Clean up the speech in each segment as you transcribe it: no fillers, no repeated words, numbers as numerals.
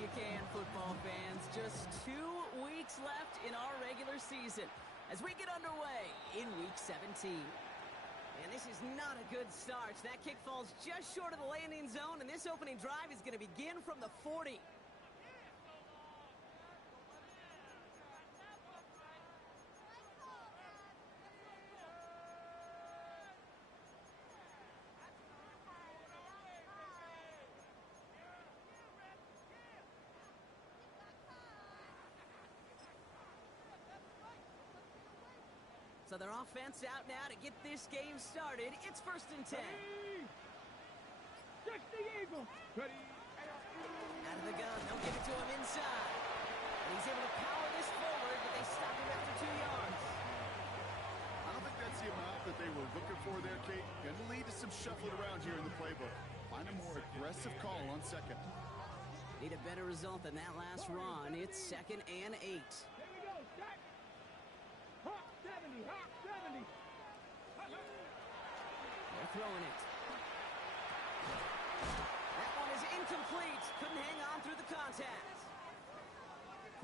you can, football fans. Just 2 weeks left in our regular season as we get underway in Week 17. And this is not a good start. That kick falls just short of the landing zone, and this opening drive is going to begin from the 40. So their offense out now to get this game started. It's 1st and 10. Ready. Just the Eagles. Ready. Out of the gun. They'll give it to him inside. And he's able to power this forward, but they stop him after 2 yards. I don't think that's the amount that they were looking for there, Kate. Going to lead to some shuffling around here in the playbook. Find a more aggressive call on second. Need a better result than that last run. It's 2nd and 8. Here we go. Stack. Hawk 70. Hawk 70. They're throwing it. That one is incomplete. Couldn't hang on through the contact.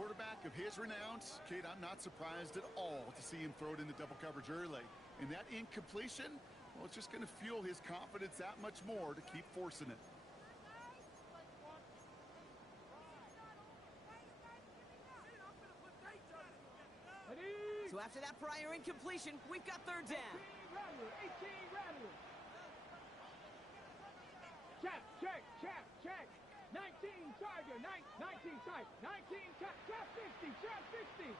Quarterback of his renown, Kate, I'm not surprised at all to see him throw it in the double coverage early. And that incompletion, well, it's just going to fuel his confidence that much more to keep forcing it. Ready. So after that prior incompletion, we've got 3rd down. 18 Rattler. 18 Rattler. Check, check, check, check. 19 Charger. 19 type. 19 trap 60. Trap 60.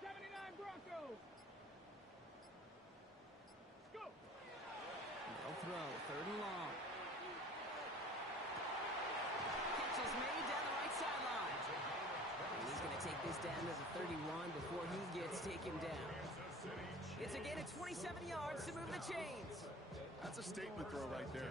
79 Broncos. Let's go. They'll throw. 3rd and long. Catch is made down the right sideline. And he's going to take this down to the 31 before he gets taken down. It's a gain of 27 yards to move the chains. That's a statement throw right there.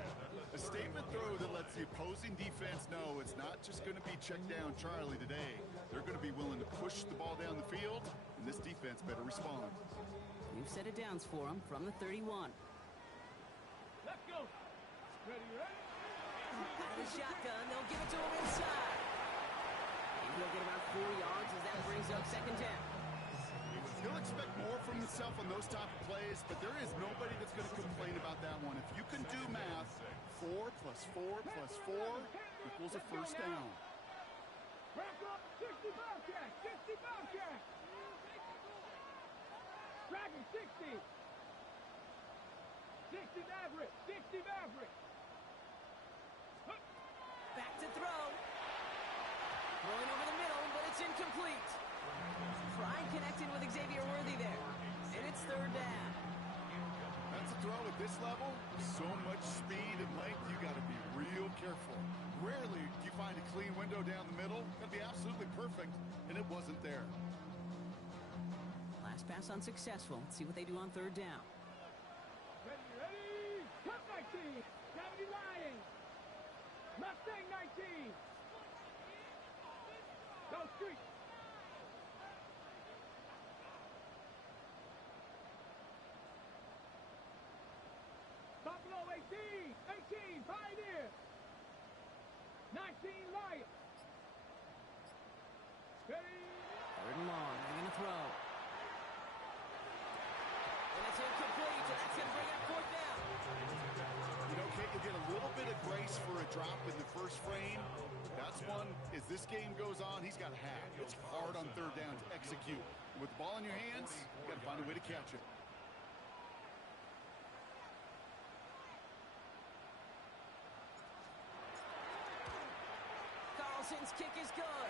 A statement throw that lets the opposing defense know it's not just going to be check down Charlie today. They're going to be willing to push the ball down the field, and this defense better respond. New set of downs for him from the 31. Let's go. Ready, ready? Out of the shotgun, they'll give it to him inside. And he'll get about 4 yards as that brings up 2nd down. He'll expect more from himself on those type of plays, but there is nobody that's going to complain about that one. If you can do math, 4 plus 4 plus 4 equals a 1st down. Back up, 60 Bobcat, 60 Bobcat. Dragon, 60. 60 Maverick, 60 Maverick. Back to throw. Throwing over the middle, but it's incomplete. Tried connecting with Xavier Worthy there. And it's 3rd down. That's a throw at this level. So much speed and length, you got to be real careful. Rarely do you find a clean window down the middle. That'd be absolutely perfect, and it wasn't there. Last pass unsuccessful. Let's see what they do on 3rd down. Ready, ready. Cup 19. 70 Lions. Mustang 19. Go street. Buffalo 18. 18 Pioneer. 19 Lions. Ready. 3rd and long. They're going to throw. And it's incomplete. And that's going to bring up 4th down. You know, Kate, you get a little bit of grace for a drop in the first frame. That's one, as this game goes on, he's got to have. It's hard on 3rd down to execute. With the ball in your hands, you got to find a way to catch it. Carlson's kick is good.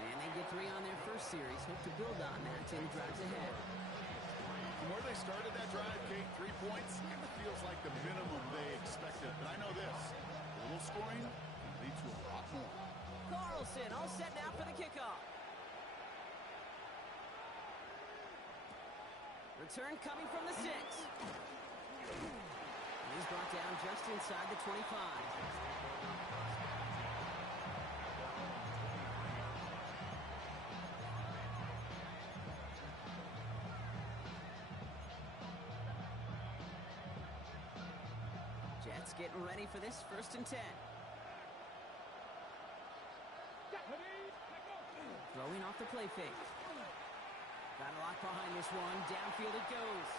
And they get 3 on their first series. Hope to build on that till he drives ahead. From where they started that drive, Kate, 3 points, kind of feels like the minimum they expected. But I know this, a little scoring can lead to a lot more. Carlson all set now for the kickoff. Return coming from the 6. He's brought down just inside the 25. Jets getting ready for this 1st and 10. Throwing off the play fake. Got a lock behind this one. Downfield it goes.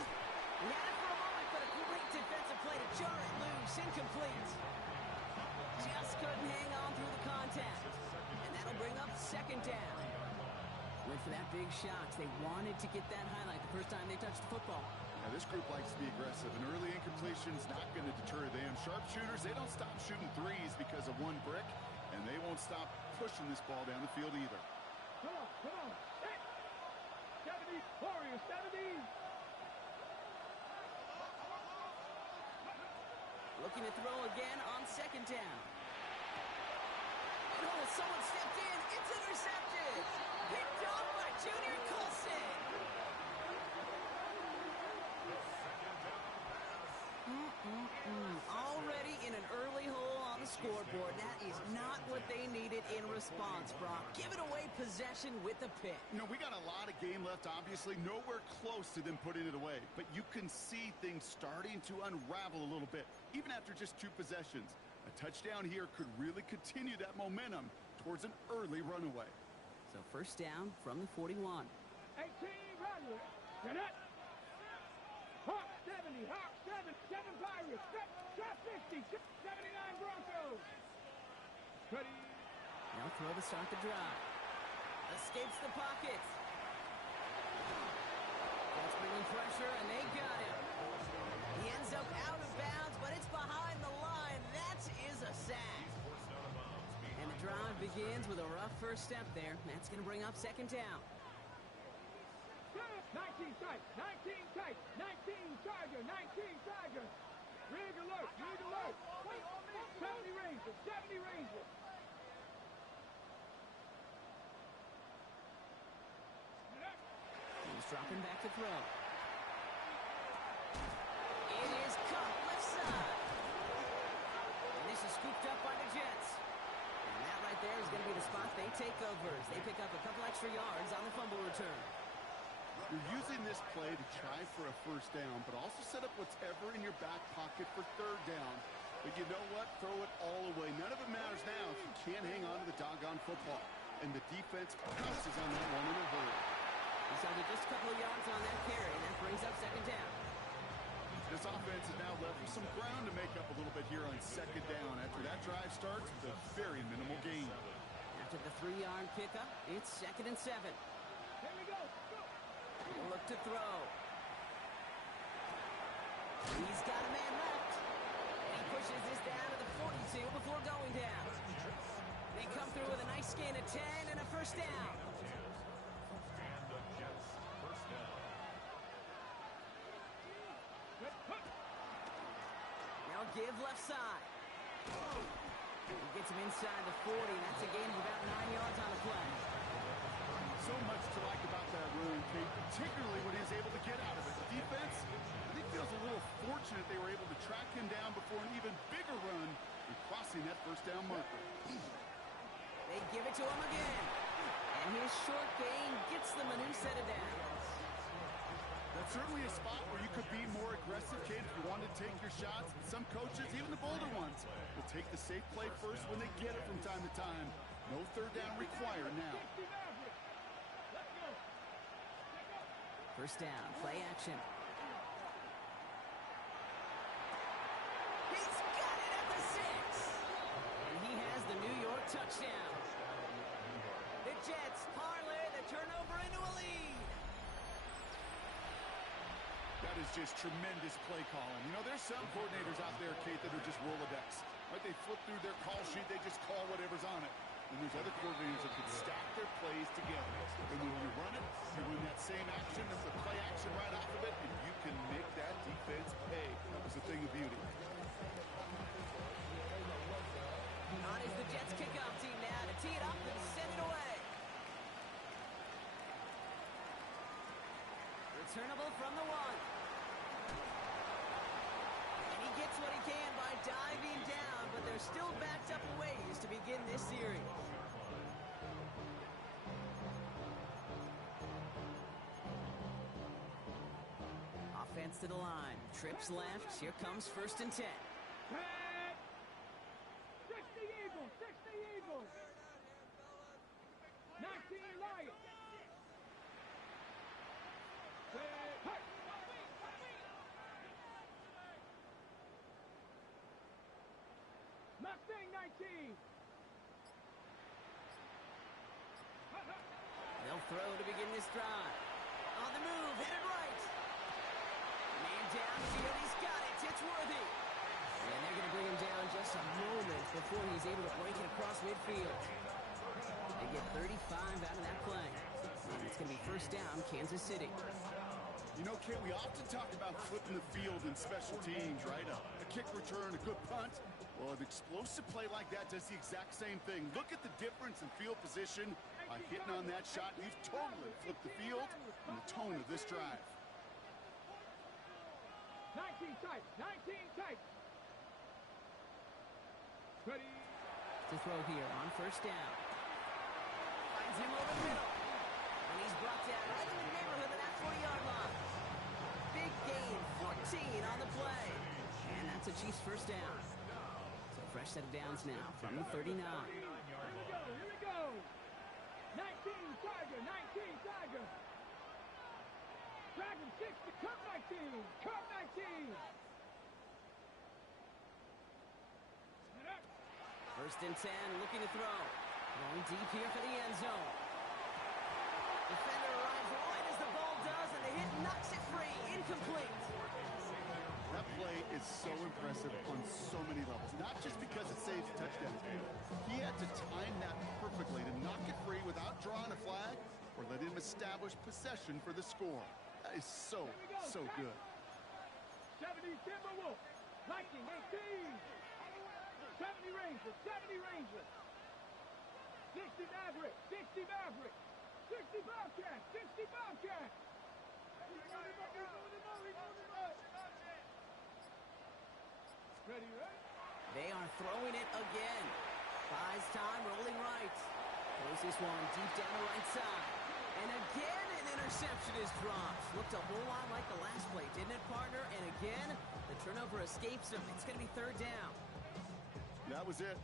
He had it for a moment, but a great defensive play to jar it loose. Incomplete. Just couldn't hang on through the contact. And that'll bring up second down. Went for that big shot. They wanted to get that highlight the first time they touched the football. Now, this group likes to be aggressive. An early incompletion's not going to deter them. Sharpshooters, they don't stop shooting threes because of one brick, and they won't stop pushing this ball down the field either. Come on. 70, Warriors, 70. Looking to throw again on second down. And someone stepped in. It's intercepted. Picked off by Junior Colson. Already in an early hole on the scoreboard. That is not what they needed in response, Brock. Giving away possession with a pick. You know, we got a lot of game left, obviously. Nowhere close to them putting it away. But you can see things starting to unravel a little bit, even after just 2 possessions. A touchdown here could really continue that momentum towards an early runaway. So first down from the 41. 18, Rodley. Get it. Hawk 70, Hawk 7 Pirates. Drop 60, 79 Broncos. Ready. Now throw to start the drive. Escapes the pocket. That's bringing pressure, and they got him. He ends up out of bounds, but it's behind the line. That is a sack. And the drive begins with a rough first step there. That's going to bring up second down. 19 tight, 19 tight, 19 Charger, 19 Charger. Rig alert. 70 Rangers. He's dropping back to throw. It is caught left side. And this is scooped up by the Jets. And that right there is going to be the spot they take over as they pick up a couple extra yards on the fumble return. You're using this play to try for a first down, but also set up whatever in your back pocket for third down. But you know what? Throw it all away. None of it matters now if you can't hang on to the doggone football. And the defense pounces on that one in a hurry. He's held it just a couple of yards on that carry, and that brings up second down. This offense is now left with some ground to make up a little bit here on second down. After that drive starts with a very minimal gain. After the 3-yard pickup, it's 2nd and 7. Here we go. Look to throw. He's got a man left. And he pushes this down to the 42 before going down. They come through with a nice gain of 10 and a first down. Now give left side. He gets him inside the 40. That's a gain of about 9 yards on the play. So much to like about that run, Kate, particularly when he was able to get out of it. The defense, I think, feels a little fortunate they were able to track him down before an even bigger run and crossing that first down marker. They give it to him again. And his short gain gets them a new set of downs. That's certainly a spot where you could be more aggressive, Kate, if you wanted to take your shots. But some coaches, even the bolder ones, will take the safe play first when they get it from time to time. No third down required now. First down, play action. He's got it at the 6. And he has the New York touchdown. The Jets parlay the turnover into a lead. That is just tremendous play calling. You know, there's some coordinators out there, Kate, that are just Rolodex. Right? They flip through their call sheet, they just call whatever's on it. And there's other coordinators that can stack their plays together. And when you run it, you run that same action, there's the play action right off of it, and you can make that defense pay. That was a thing of beauty. On is the Jets kickoff team now to tee it up and send it away. Returnable from the 1. And he gets what he can by diving down, but they're still backed up a ways to begin this series. Offense to the line. Trips left. Here comes 1st and 10. 60 Eagles. 19. They'll throw to begin this drive. On the move, headed right. Man down the field, he's got it. It's Worthy. And they're going to bring him down just a moment before he's able to break it across midfield. They get 35 out of that play. And it's going to be first down, Kansas City. You know, Kit, we often talk about flipping the field in special teams, right? A kick return, a good punt. Well, an explosive play like that does the exact same thing. Look at the difference in field position by hitting on that shot. You've totally flipped the field and the tone of this drive. 19 tight. 19 tight. Ready. To throw here on first down. Finds him over the middle. And he's brought down right in the neighborhood of that 40-yard line. Big gain, 14 on the play. And that's a Chiefs first down. So fresh set of downs now from the 39. Here we go. 19 Tiger. 19 Tiger. Dragon 60. Cup 19. Cup 19. First and 10, looking to throw. Going deep here for the end zone. Defender arrives right as the ball does, and the hit knocks it free. Incomplete. That play is so impressive on so many levels. Not just because it saves a touchdown. He had to time that perfectly to knock it free without drawing a flag or let him establish possession for the score. That is so good. 70 Timberwolves. Lightning 18. 70 Rangers. 70 Rangers. 60 Maverick. 60 Maverick. 60 Bobcat. 60 Bobcat. Ready, right? They are throwing it again. Buys time, rolling right. Throws this one deep down the right side. And again, an interception is dropped. Looked a whole lot like the last play, didn't it, partner? And again, the turnover escapes him. It's going to be third down. That was it.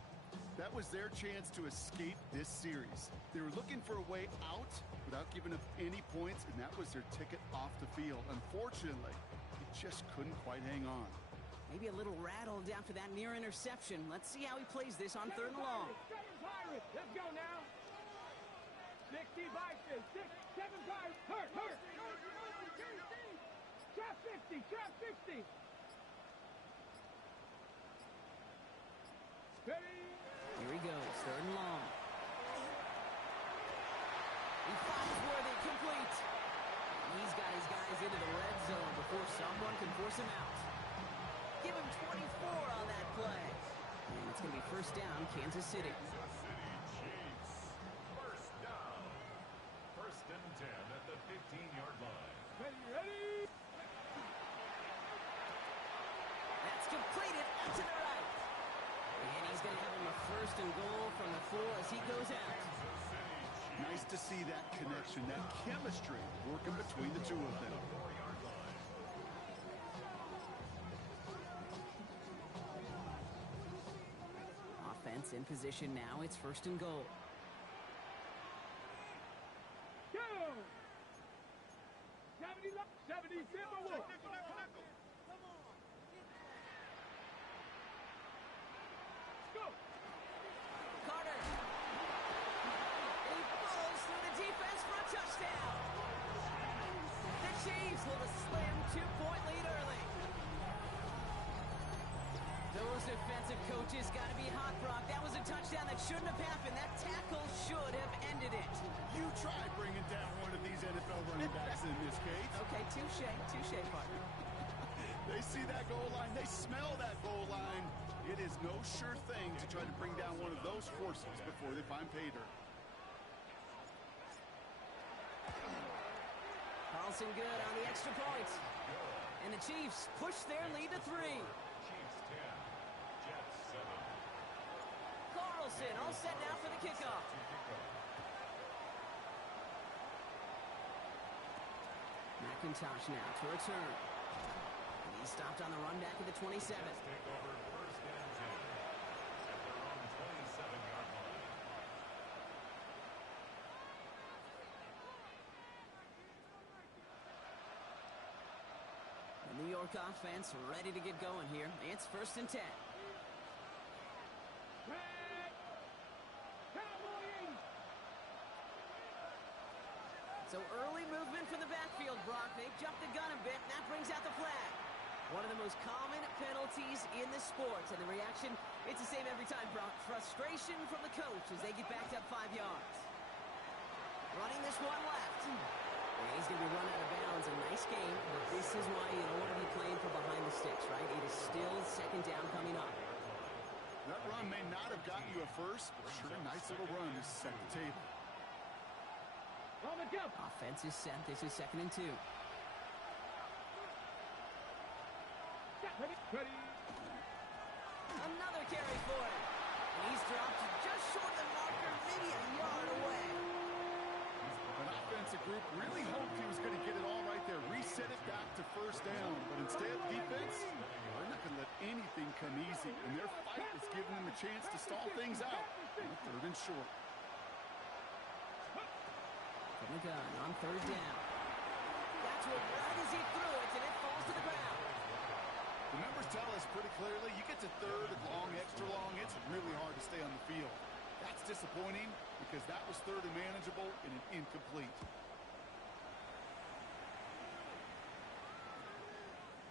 That was their chance to escape this series. They were looking for a way out without giving up any points, and that was their ticket off the field. Unfortunately, he just couldn't quite hang on. Maybe a little rattled after that near interception. Let's see how he plays this on third and long. 7 Pirates. Let's go now. 60 Vikings. 7 Pirates. Hurt. Trap 60. Trap 60. Ready. Here he goes, third and long. He finds Worthy, complete. He's got his guys into the red zone before someone can force him out. Give him 24 on that play. And it's going to be first down, Kansas City. Chiefs. First down. First and 10 at the 15-yard line. Ready. That's completed out to the right. And he's going to have him a first and goal from the 4 as he goes out. Nice to see that connection, that chemistry working between the two of them. Offense in position now. It's first and goal. Go. 70 Timberwolves. Go. Carter. And he follows through the defense for a touchdown. The Chiefs with a slim 2-point lead early. Those defensive coaches got to be hot, Brock. That was a touchdown that shouldn't have happened. That tackle should have ended it. You try bringing down one of these NFL running backs in this case. Okay, touche, partner. They see that goal line. They smell that goal line. It is no sure thing to try to bring down one of those horses before they find pay dirt. Carlson good on the extra point. And the Chiefs push their lead to 3. Chiefs 10. Jets 7. Carlson all set now for the kickoff. McIntosh now to return. And he's stopped on the run back at the 27. Take over first and 10 at their own 27-yard line. The New York offense ready to get going here. It's first and 10. Red. Cowboys. So early movement from the backfield, Brock. They jumped the gun a bit, and that brings out the flag. One of the most common penalties in the sport, and the reaction, it's the same every time, Brock. Frustration from the coach as they get backed up 5 yards. Running this one left. And he's going to be run out of bounds. A nice game, but this is why you don't want to be playing from behind the sticks, right? It is still second down coming up. That run may not have gotten you a first, but sure a nice little run to set the table. On the jump. Offense is set. This is 2nd and 2. Ready. Another carry for him. And he's dropped just short of the marker, maybe a yard away. An offensive group really hoped he was going to get it all right there, reset it back to first down. But instead, defense, they're not going to let anything come easy. And their fight is giving them a chance to stall things out. On 3rd and short. From the gun on 3rd down. That's what right as he threw it, and it falls to the ground. The numbers tell us pretty clearly, you get to 3rd and long, extra long, it's really hard to stay on the field. That's disappointing because that was 3rd and manageable and an incomplete.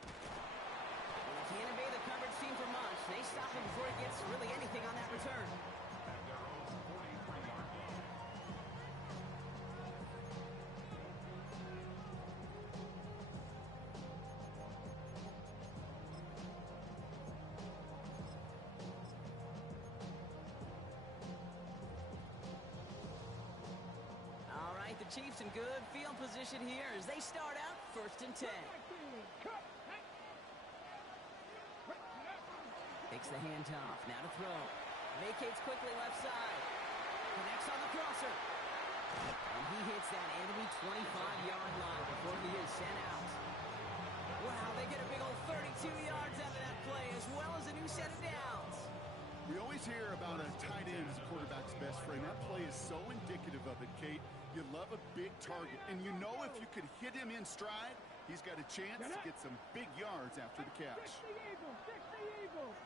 Well, they can't obey the coverage team for much. They stop him before he gets really anything on that return. At their own 43-yard line. All right, the Chiefs in good field position here as they start out 1st and 10. Takes the handoff, now to throw. Vacates quickly left side. Connects on the crosser. And he hits that enemy 25-yard line before he is sent out. Wow, they get a big old 32 yards out of that play as well as a new set of downs. We always hear about a tight end as a quarterback's best friend. That play is so indicative of it, Kate. You love a big target, and you know if you could hit him in stride, he's got a chance to get some big yards after the catch. 60 Eagles. 60 Eagles.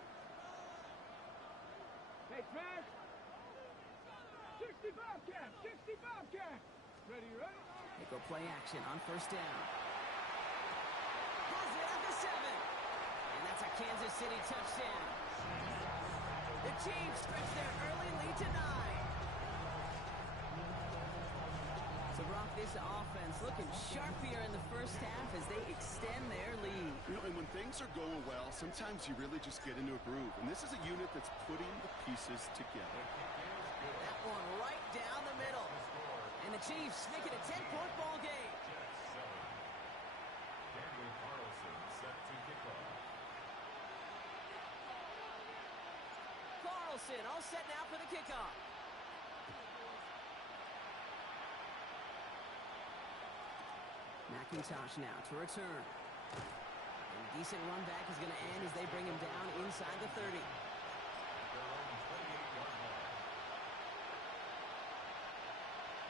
Hey, Smash. 60 Bobcat. 60 Bobcat. Ready? They go play action on 1st down. Has it at the 7. And that's a Kansas City touchdown. The Chiefs stretch their early lead to 9. So, Brock, this offense looking sharp here in the first half as they extend their lead. You know, and when things are going well, sometimes you really just get into a groove. And this is a unit that's putting the pieces together. That one right down the middle. And the Chiefs make it a 10-point ball game. Daniel Carlson set to kick off. Carlson all set now for the kickoff. McIntosh now to return. And decent run back is going to end as they bring him down inside the 30. Their own 28-yard line.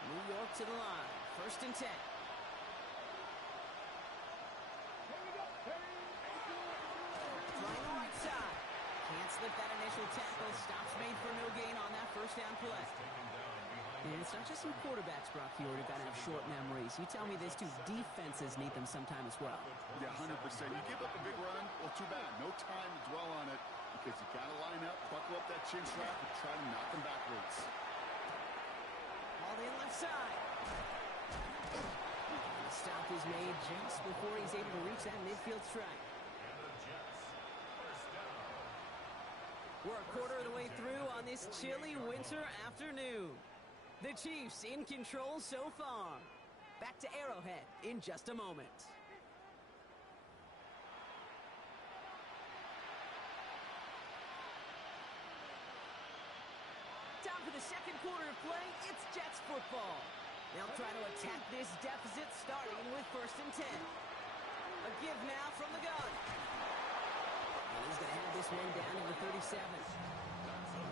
New York to the line. 1st and 10. Flying right side. Can't slip that initial tackle. Stops made for no gain on that 1st down play. Taken down behind. And it's not just some quarterbacks, Brock, here who've got to have short memories. You tell me this too. Defenses need them sometime as well. Yeah, 100%. You give up a big run, well, too bad. No time to dwell on it because you got to line up, buckle up that chin strap, and try to knock them backwards. All in left side. The stop is made just before he's able to reach that midfield strike. And the Jets. First down. We're a quarter of the way through on this chilly winter afternoon. The Chiefs in control so far. Back to Arrowhead in just a moment. Time for the second quarter of play. It's Jets football. They'll try to attack this deficit starting with 1st and 10. A give now from the gun. And he's going to have this one down to the 37.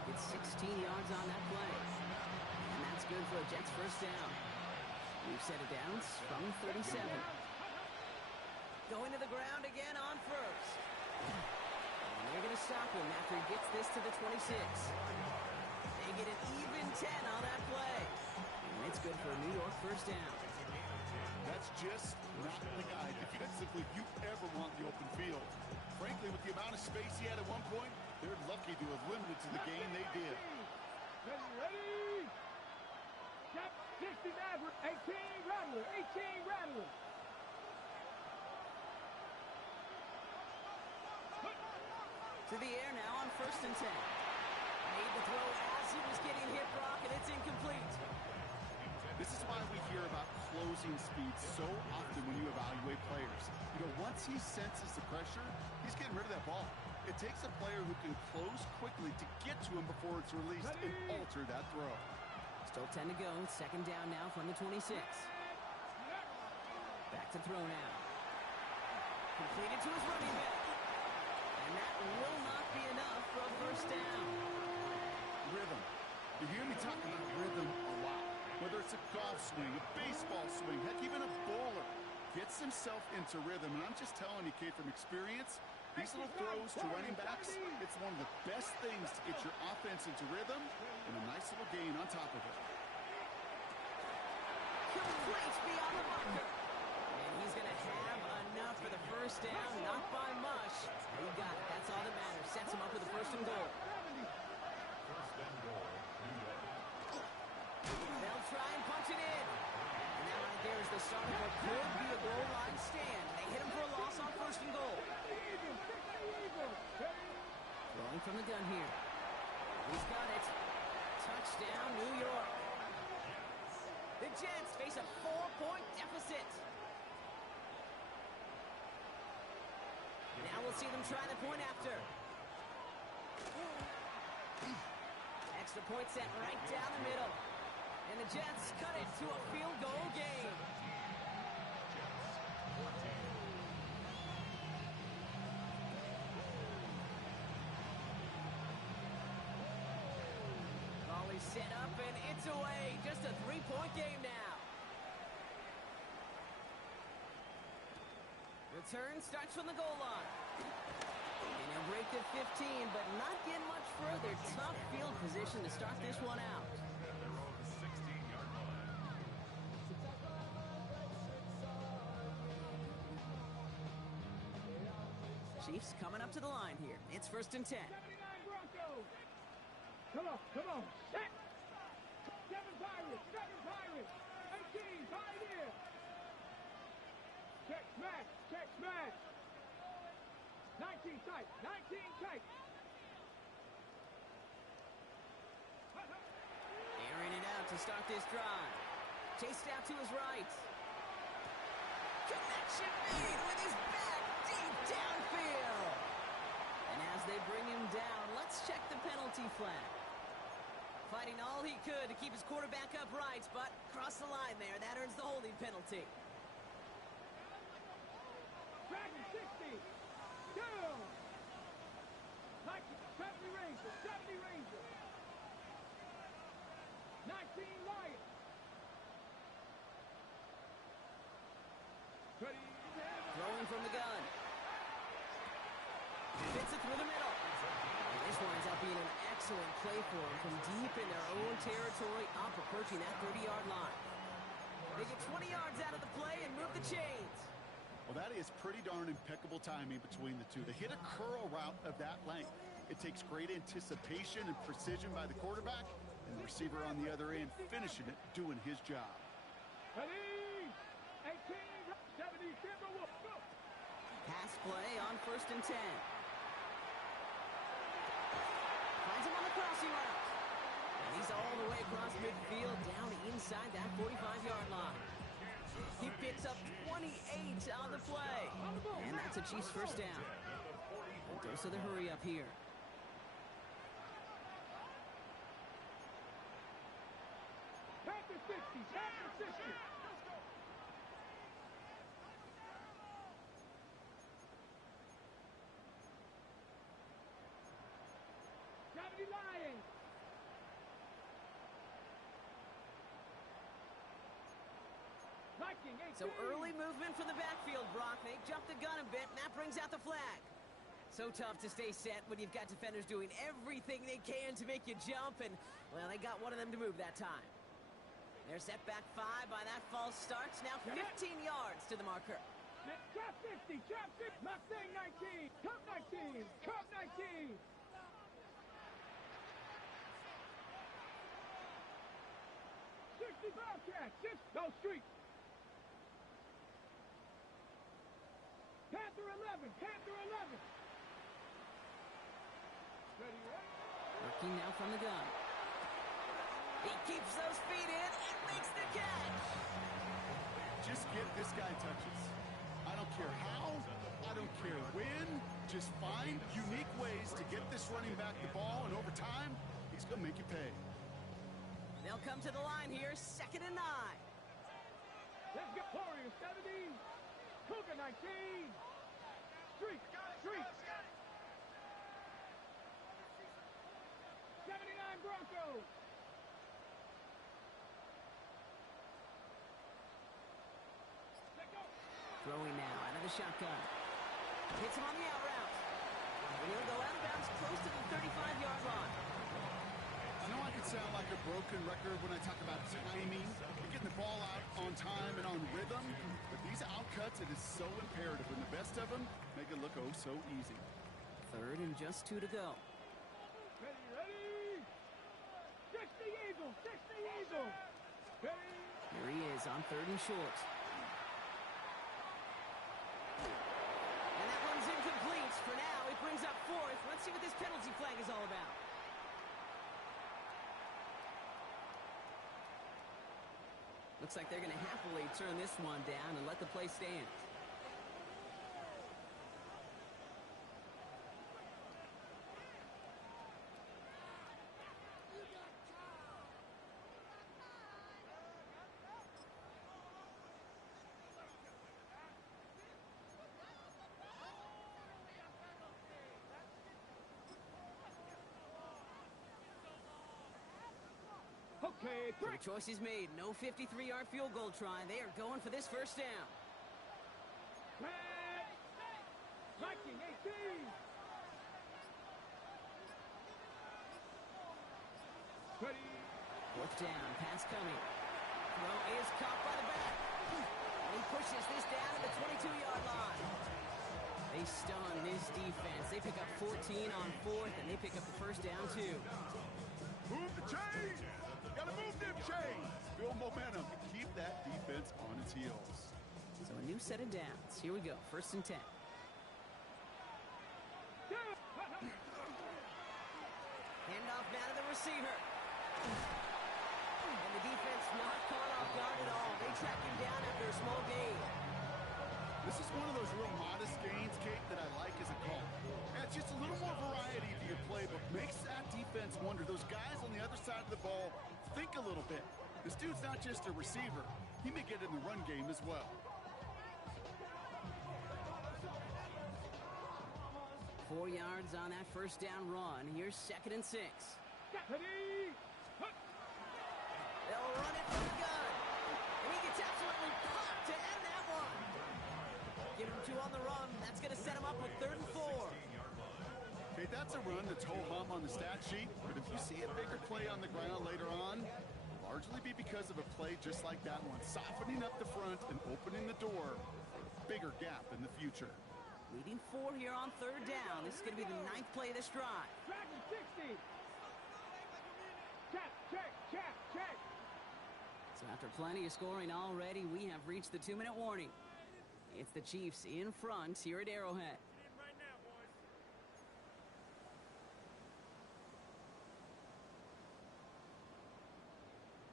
Gets 16 yards on that play. And that's good for a Jets 1st down. We've set it down from 37. Going to the ground again on 1st. And they're going to stop him after he gets this to the 26. They get an even 10 on that play. And it's good for a New York first down. That's just not the guy defensively you ever want in the open field. Frankly, with the amount of space he had at one point, they're lucky to have limited to the game they did. Ready? Step 60 Maverick, 18 Rattler, 18 Rattler. To the air now on 1st and 10. Made the throw as he was getting hit, Brock, and it's incomplete. This is why we hear about closing speed so often when you evaluate players. You know, once he senses the pressure, he's getting rid of that ball. It takes a player who can close quickly to get to him before it's released and alter that throw. Still 10 to go. 2nd down now from the 26. Back to throw now. Completed to his running back. And that will not be enough for a first down. Rhythm. You hear me talk about rhythm a lot. Whether it's a golf swing, a baseball swing, heck, even a bowler gets himself into rhythm. And I'm just telling you, kid, from experience, these little throws to running backs, it's one of the best things to get your offense into rhythm and a nice little gain on top of it. Complete beyond the marker. And he's going to have enough for the first down, not by much. He got it. That's all that matters. Sets him up with a 1st and goal. First and goal, New York. They'll try and punch it in. And that right there is the start of what could be a goal line stand. They hit him for a loss on 1st and goal. Throwing from the gun here. He's got it. Touchdown, New York. The Jets face a 4-point deficit. Now we'll see them try the point after. Extra point set right down the middle. And the Jets cut it to a field goal game. Volley set up and it's away. Just a 3-point game now. Return starts from the goal line. And he'll break the 15, but not get much further. Tough field position to start this one out. They're on the 16-yard line. Chiefs coming up to the line here. It's 1st and 10. 79 Broncos. Come on, set. 7 Pirates, 18 Pioneer. Check smash. 19 tight, 19 tight. Airing it out to start this drive. Chased out to his right. Connection made with his back deep downfield. And as they bring him down, let's check the penalty flag. Fighting all he could to keep his quarterback upright, but crossed the line there. That earns the holding penalty. Dragon 60. Down. 70 Rangers. 19 Lions. Ready. Throwing from the gun. Fits it through the middle. And this winds up being an excellent play for him from deep in their own territory, up approaching that 30-yard line. They get 20 yards out of the play and move the chains. Well, that is pretty darn impeccable timing between the two. They hit a curl route of that length. It takes great anticipation and precision by the quarterback, and the receiver on the other end finishing it, doing his job. Ready. 18, 70 Timberwolves. Go. Pass play on 1st and 10. Finds him on the crossing route. And he's all the way across midfield, down inside that 45-yard line. He picks up 28 on the play. And that's a Chiefs first down. A dose of the hurry up here. Panther 60. Panther 60. Gravity Lions. Viking 18. So early movement from the backfield, Brock. They jump the gun a bit, and that brings out the flag. So tough to stay set when you've got defenders doing everything they can to make you jump, and, well, they got one of them to move that time. They're set back 5 by that false start. Now 15 yards to the marker. Trap 50, trap 6, Mustang 19, Cup 19, Cup 19. Bobcat, 6, no street. Panther 11, Panther 11. Ready, ready. Working now from the gun. He keeps those feet in and makes the catch. Just give this guy touches. I don't care how, I don't care when. Just find unique ways to get this running back the ball, and over time, he's going to make you pay. They'll come to the line here, 2nd and 9. Let's go. Warriors 70. Cougar 19. Street. 79 Broncos. Let's go. Throwing now out of the shotgun. Hits him on the out route. And he'll go out of bounds close to the 35-yard line. I know I can sound like a broken record when I talk about timing, getting the ball out on time and on rhythm, but these outcuts, it is so imperative. And the best of them make it look oh so easy. 3rd and just 2 to go. Ready. 60 Eagles, 60 Eagles. Ready. Here he is on 3rd and short. And that one's incomplete. For now, it brings up 4th. Let's see what this penalty flag is all about. Looks like they're going to happily turn this one down and let the play stand. Okay, So the choice is made. No 53-yard field goal try. They are going for this first down. Viking 18. Ready. 4th down. Pass coming. Throw is caught by the back. And he pushes this down to the 22-yard line. They stun this defense. They pick up 14 on 4th, and they pick up the first down, too. Move the chains! Gotta move them chains! Build momentum. Keep that defense on its heels. So a new set of downs. Here we go. 1st and 10. Handoff now to the receiver. And the defense not caught off guard at all. They track him down after a small gain. This is one of those real modest gains, Kate, that I like as a call. Yeah, it's just a little more variety to your playbook. Makes that defense wonder. Those guys on the other side of the ball think a little bit. This dude's not just a receiver. He may get in the run game as well. 4 yards on that first down run. Here's 2nd and 6. Ready. They'll run it from the gun. And he gets absolutely popped to end that one. Give him 2 on the run. That's going to set him up with 3rd and 4. Okay, that's a run that's ho-hum on the stat sheet, but if you see a bigger play on the ground later on, largely be because of a play just like that one, softening up the front and opening the door, bigger gap in the future. Leading 4 here on 3rd down. This is going to be the 9th play of this drive. Dragon 60. Check. So after plenty of scoring already, we have reached the 2-minute warning. It's the Chiefs in front here at Arrowhead.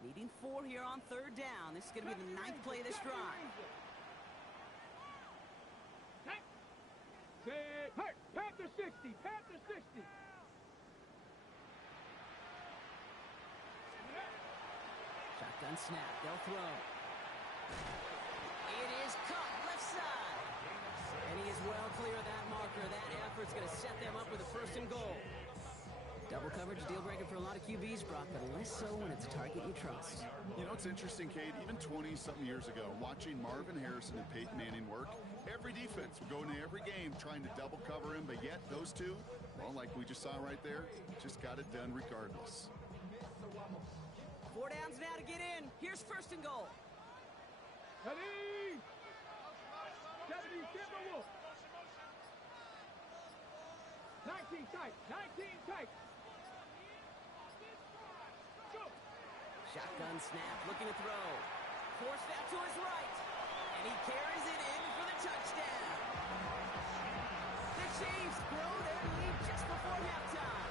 Leading 4 here on 3rd down. This is going to be the 9th play of this drive. Panther 60. Shotgun snap. They'll throw. It is caught left side. And he is well clear of that marker. That effort's going to set them up with a 1st and goal. Double coverage. coverage, deal breaker for a lot of QBs, Brock, but less so when it's a target you trust. You know, it's interesting, Kate, even 20-something years ago, watching Marvin Harrison and Peyton Manning work, every defense would go into every game trying to double cover him, but yet those two, well, like we just saw right there, just got it done regardless. 4 downs now to get in. Here's first and goal. Ready? 70 Timberwolves. 19 tight. 19 tight. Go. Shotgun snap, looking to throw. Forced out to his right. And he carries it in for the touchdown. The Chiefs grow their lead just before halftime.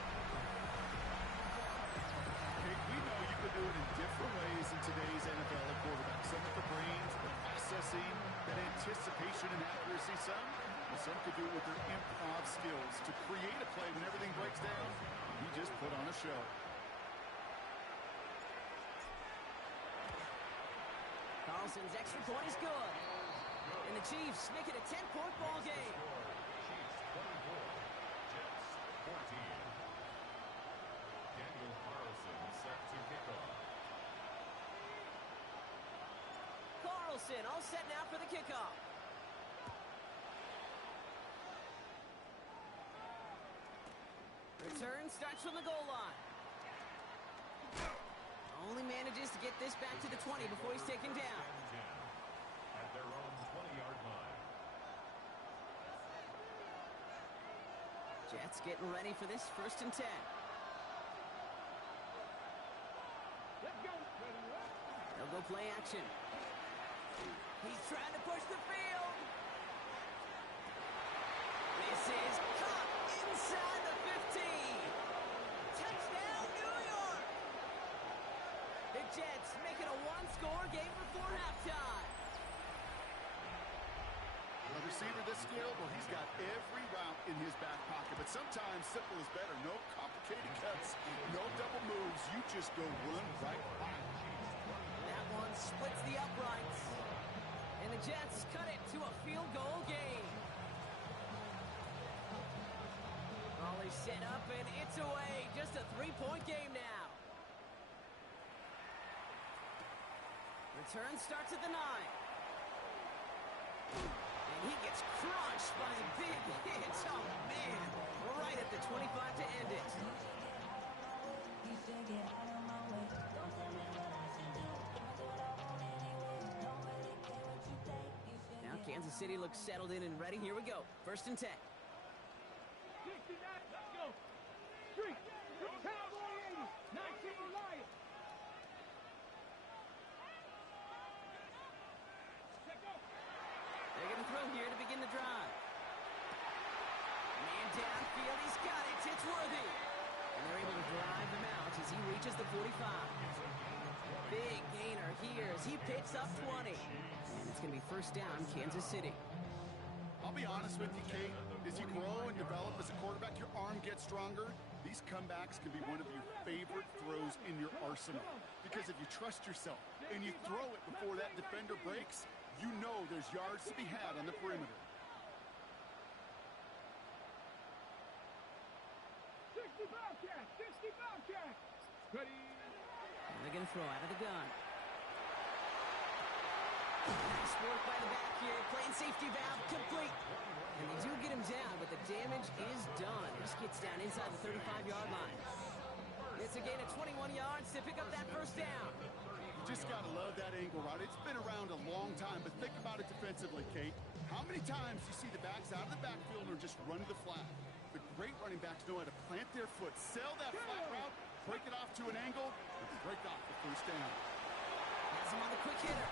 Kate, we know you can do it in different ways in today's NFL at quarterback. Some with the brains, the processing, that anticipation and accuracy. Some could do it with their improv skills to create a play when everything breaks down. He just put on a show. Carlson's extra point is good. And the Chiefs make it a 10-point ball game. Chiefs 24, Jets 14. Daniel Carlson set to kick off. Carlson all set now for the kickoff. Return starts from the goal line. Only manages to get this back to the 20 before he's taken down. At their own 20-yard line. Jets getting ready for this first and 10. Let's go. They'll go play action. He's trying to push the field. This is caught inside the 15. Touchdown, New York. The Jets make it a one-score game before halftime. A receiver this skilled, well, he's got every route in his back pocket. But sometimes simple is better. No complicated cuts, no double moves. You just go run right by. That one splits the uprights. And the Jets cut it to a field goal game. Raleigh set up and it's away. Just a 3-point game now. Return starts at the 9. And he gets crushed by a big hit. Oh, man. Right at the 25 to end it. Now Kansas City looks settled in and ready. Here we go. First and 10. 69. Let's go. 3. Cowboy 80. 19 Lions. Let's go. They're going to throw here to begin the drive. Man downfield, he's got it. It's Worthy. And they're able to drive him out as he reaches the 45. Big gainer here as he picks up 20. And it's going to be first down, Kansas City. I'll be honest with you, Kate. As you grow and develop as a quarterback, your arm gets stronger. These comebacks can be one of your favorite throws in your arsenal. Because if you trust yourself and you throw it before that defender breaks, you know there's yards to be had on the perimeter. 60 Bobcats. 60 Bobcats. Ready. And they're going to throw out of the gun. Nice work by the back here. Playing safety valve complete. And they do get him down, but the damage is done. He just gets down inside the 35-yard line. It's a gain of 21 yards to pick up that first down. You just got to love that angle route. It's been around a long time, but think about it defensively, Kate. How many times you see the backs out of the backfield or just run to the flat? The great running backs know how to plant their foot, sell that flat route, break it off to an angle, and break off the first down. Has him on the quick hitter.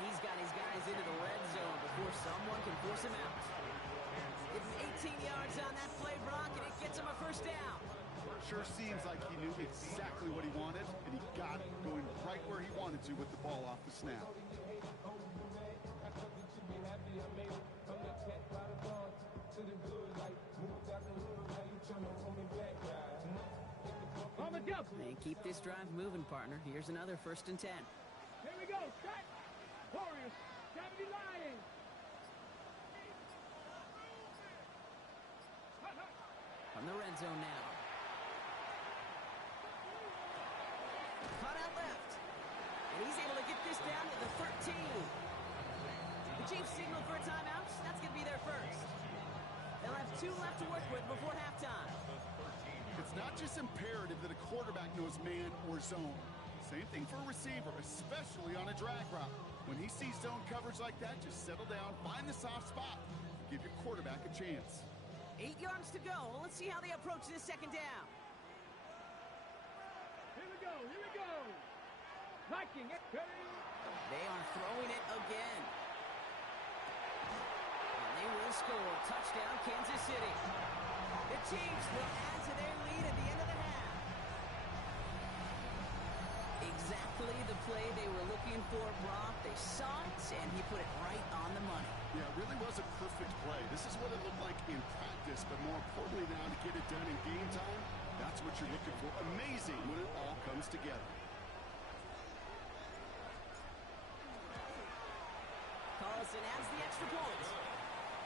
He's got his guys into the red zone before someone can force him out. Give him 18 yards on that play, Brock, and it gets him a first down. Sure seems like he knew exactly what he wanted, and he got it going right where he wanted to with the ball off the snap. On the jump. And keep this drive moving, partner. Here's another first and 10. Here we go. Cut. Warriors. 70 Lions. From the red zone now. first down to the 13. The Chiefs signal for a timeout. That's going to be their first. They'll have 2 left to work with before halftime. It's not just imperative that a quarterback knows man or zone. Same thing for a receiver, especially on a drag route. When he sees zone coverage like that, just settle down, find the soft spot, give your quarterback a chance. 8 yards to go. Let's see how they approach this second down. Here we go, here we go. Liking it. They are throwing it again. And they will score. Touchdown, Kansas City. The Chiefs will add to their lead at the end of the half. Exactly the play they were looking for, Brock. They saw it, and he put it right on the money. Yeah, it really was a perfect play. This is what it looked like in practice, but more importantly now to get it done in game time, that's what you're looking for. Amazing when it all comes together. Carlson adds the extra point.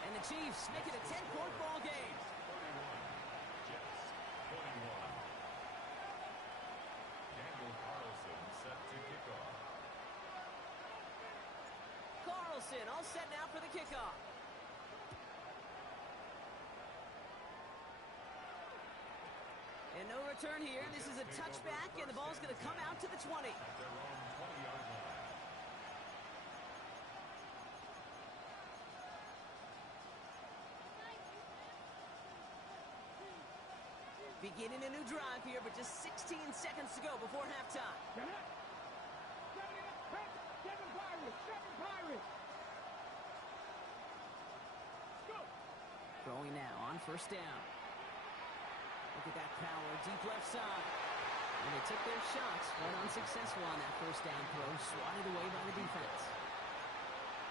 And the Chiefs make it a 10-point ball game. 31, Jets, 21. Daniel Carlson set to kick off. Carlson all set now for the kickoff. And no return here. This is a touchback, and the ball's going to come out to the 20. At their own 20-yard line. Beginning a new drive here, but just 16 seconds to go before halftime. Seven Pirates. Go. Throwing now on first down. Look at that power, deep left side. And they took their shots, but unsuccessful on that first down throw, swatted away by the defense.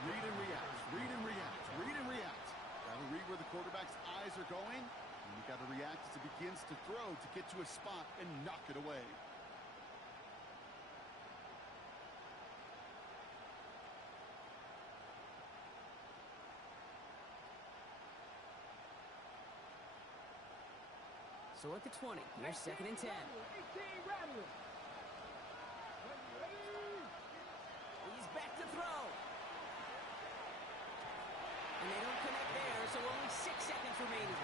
Read and react, read and react, read and react. Gotta read where the quarterback's eyes are going, and you gotta react as it begins to throw to get to a spot and knock it away. So at the 20, here's second and 10. 18 Rattler. He's back to throw. And they don't connect there, so only 6 seconds remaining.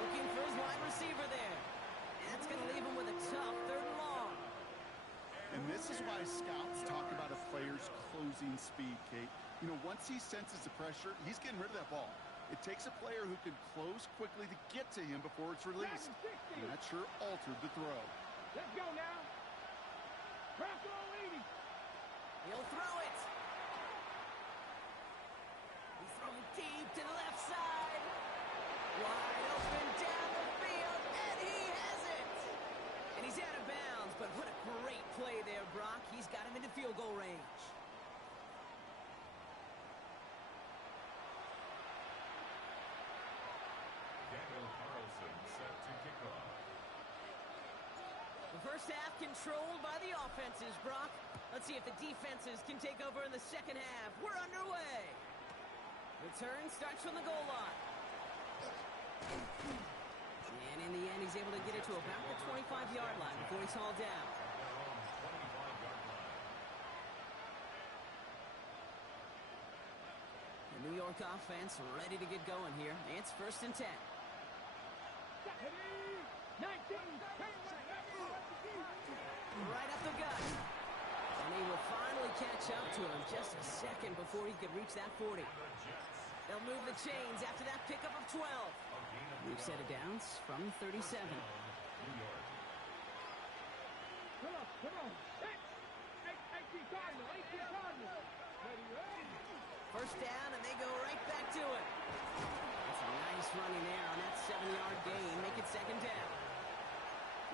Looking for his wide receiver there. And that's going to leave him with a tough 3rd and long. And this is why scouts talk about a player's closing speed, Kate. You know, once he senses the pressure, he's getting rid of that ball. It takes a player who can close quickly to get to him before it's released. And that sure altered the throw. Let's go now. Bronco leading. He'll throw it. He's throwing deep to the left side. Wide open down the field, and he has it. And he's out of bounds, but what a great play there, Brock. He's got him into field goal range. Daniel Carlson set to kick off. The first half controlled by the offenses, Brock. Let's see if the defenses can take over in the second half. We're underway. Return starts from the goal line. And in the end, he's able to get it to about the 25-yard line before he's hauled down. At their own 25-yard line. The New York offense ready to get going here. It's first and 10. 19. Right up the gut. And he will finally catch up to him just a second before he could reach that 40. They'll move the chains after that pickup of 12. We've set it down from 37. New York. Come on. 18 Cardinals. First down, and they go right back to it. That's a nice running there on that 7-yard gain. Make it second down.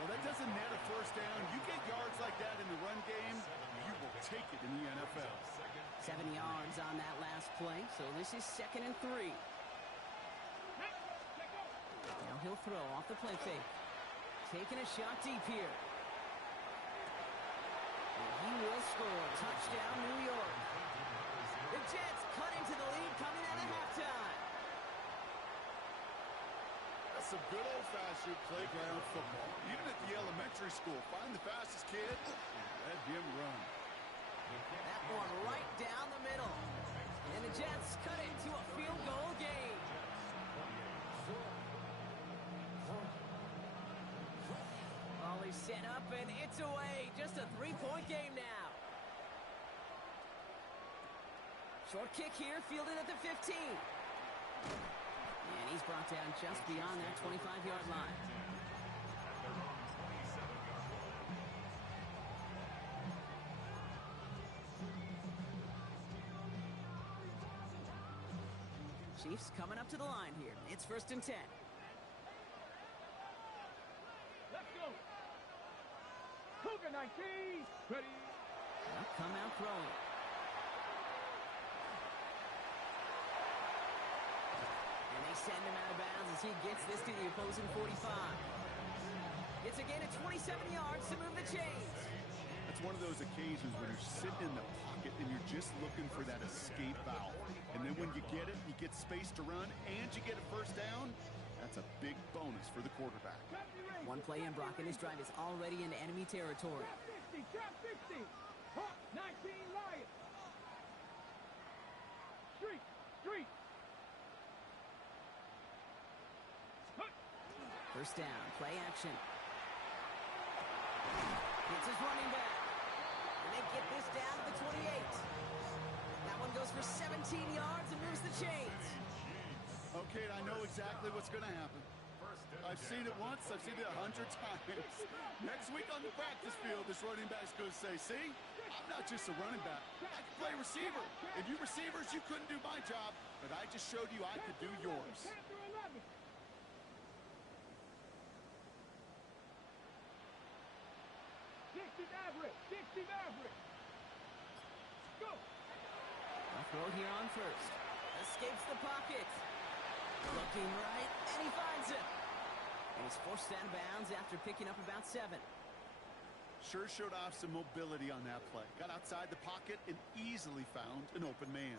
Well, that doesn't net a first down. You get yards like that in the run game, you will take it in the NFL. 7 yards on that last play, so this is second and 3. Now he'll throw off the play fake. Taking a shot deep here. And he will score. Touchdown, New York. The Jets cut into the lead coming out of halftime. That's some good old-fashioned playground football. Even at the elementary school, find the fastest kid and let him run. That one right down the middle. And the Jets cut it to a field goal game. Ball is set up, and it's away. Just a three-point game now. Short kick here, fielded at the 15. And he's brought down just beyond that 25-yard line. Chiefs coming up to the line here. It's 1st and 10. Let's go. Cougar 19. Ready. They'll come out throwing. And they send him out of bounds as he gets this to the opposing 45. It's a gain of 27 yards to move the chains. That's one of those occasions when you're sitting in the pocket and you're just looking for that escape valve. And then when you get it, you get space to run, and you get a first down. That's a big bonus for the quarterback. One play in, Brock, and his drive is already in enemy territory. Trap 60. Hawk 19 Lions. Street. First down, play action. It's his running back. And they get this down to the 28. That one goes for 17 yards and moves the chains. Okay, I know exactly what's going to happen. I've seen it once, I've seen it 100 times. Next week on the practice field, this running back's going to say, see, I'm not just a running back. I can play receiver. And you receivers, you couldn't do my job, but I just showed you I could do yours. 10 through 11. Dixie Maverick. Go. A throw here on first. Escapes the pocket. Looking right, and he finds it. And he's forced out of bounds after picking up about 7. Sure showed off some mobility on that play. Got outside the pocket and easily found an open man.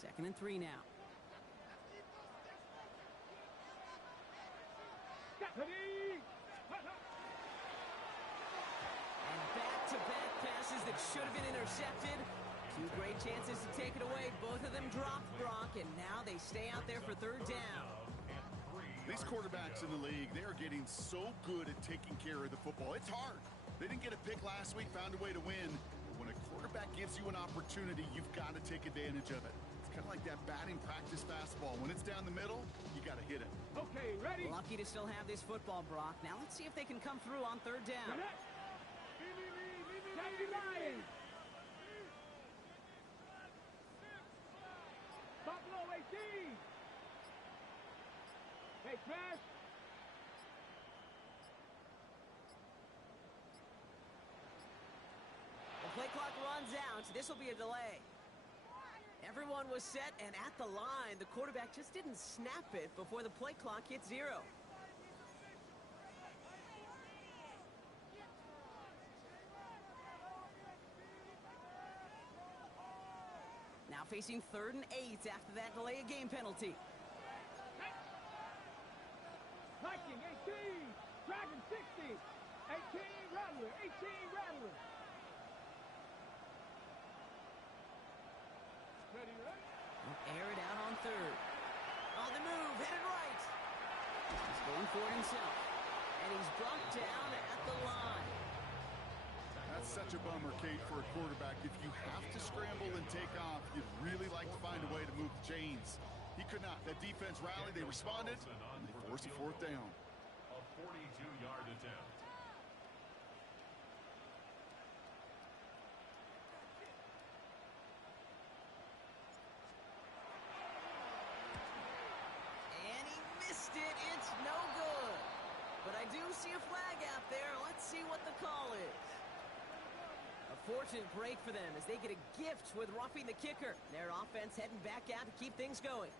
Second and 3 now. And back-to-back passes that should have been intercepted. Two great chances to take it away. Both of them dropped, Brock, and now they stay out there for third down. These quarterbacks in the league, they are getting so good at taking care of the football. It's hard. They didn't get a pick last week, found a way to win. But when a quarterback gives you an opportunity, you've got to take advantage of it. It's kind of like that batting practice fastball. When it's down the middle, you got to hit it. Okay, ready? Lucky to still have this football, Brock. Now let's see if they can come through on third down. Tennessee Lions. Buffalo 18. Hey, Crash. The play clock runs out. This will be a delay. Everyone was set and at the line. The quarterback just didn't snap it before the play clock hit 0. Now facing 3rd and 8 after that delay of game penalty. Viking 18. Dragon 60. 18 Rattler. 18 Rattler. Ready? Air it out on 3rd. On the move, headed right. He's going for it himself. And he's brought down at the line. That's such a bummer, Kate, for a quarterback. If you have to scramble and take off, you'd really like to find a way to move the chains. He could not. That defense rallied, they responded, and they forced a 4th down. A 42-yard attempt. And he missed it. It's no good. But I do see a flag out there. Let's see what the call is. A fortunate break for them as they get a gift with roughing the kicker. Their offense heading back out to keep things going.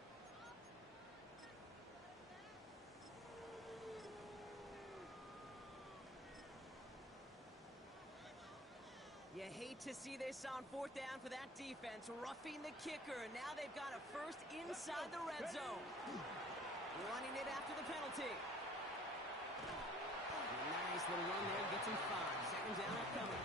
You hate to see this on 4th down for that defense, roughing the kicker, and now they've got a first inside the red zone. Running it after the penalty. Nice little run there, gets him 5. Second down upcoming.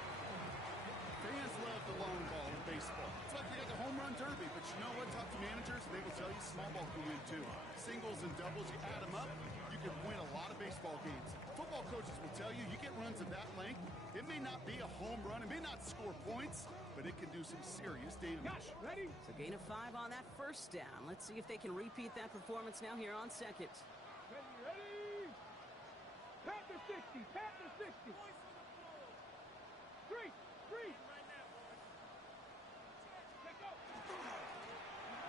Fans love the long ball in baseball. It's like they got the home run derby, but you know what? Talk to managers, and they will tell you small ball can win too. Singles and doubles, you add them up, you can win a lot of baseball games. Football coaches will tell you, you get runs of that length, it may not be a home run, it may not score points, but it can do some serious damage. Ready? So gain of 5 on that first down. Let's see if they can repeat that performance now here on second. Ready? Panther 60, Panther 60. Three.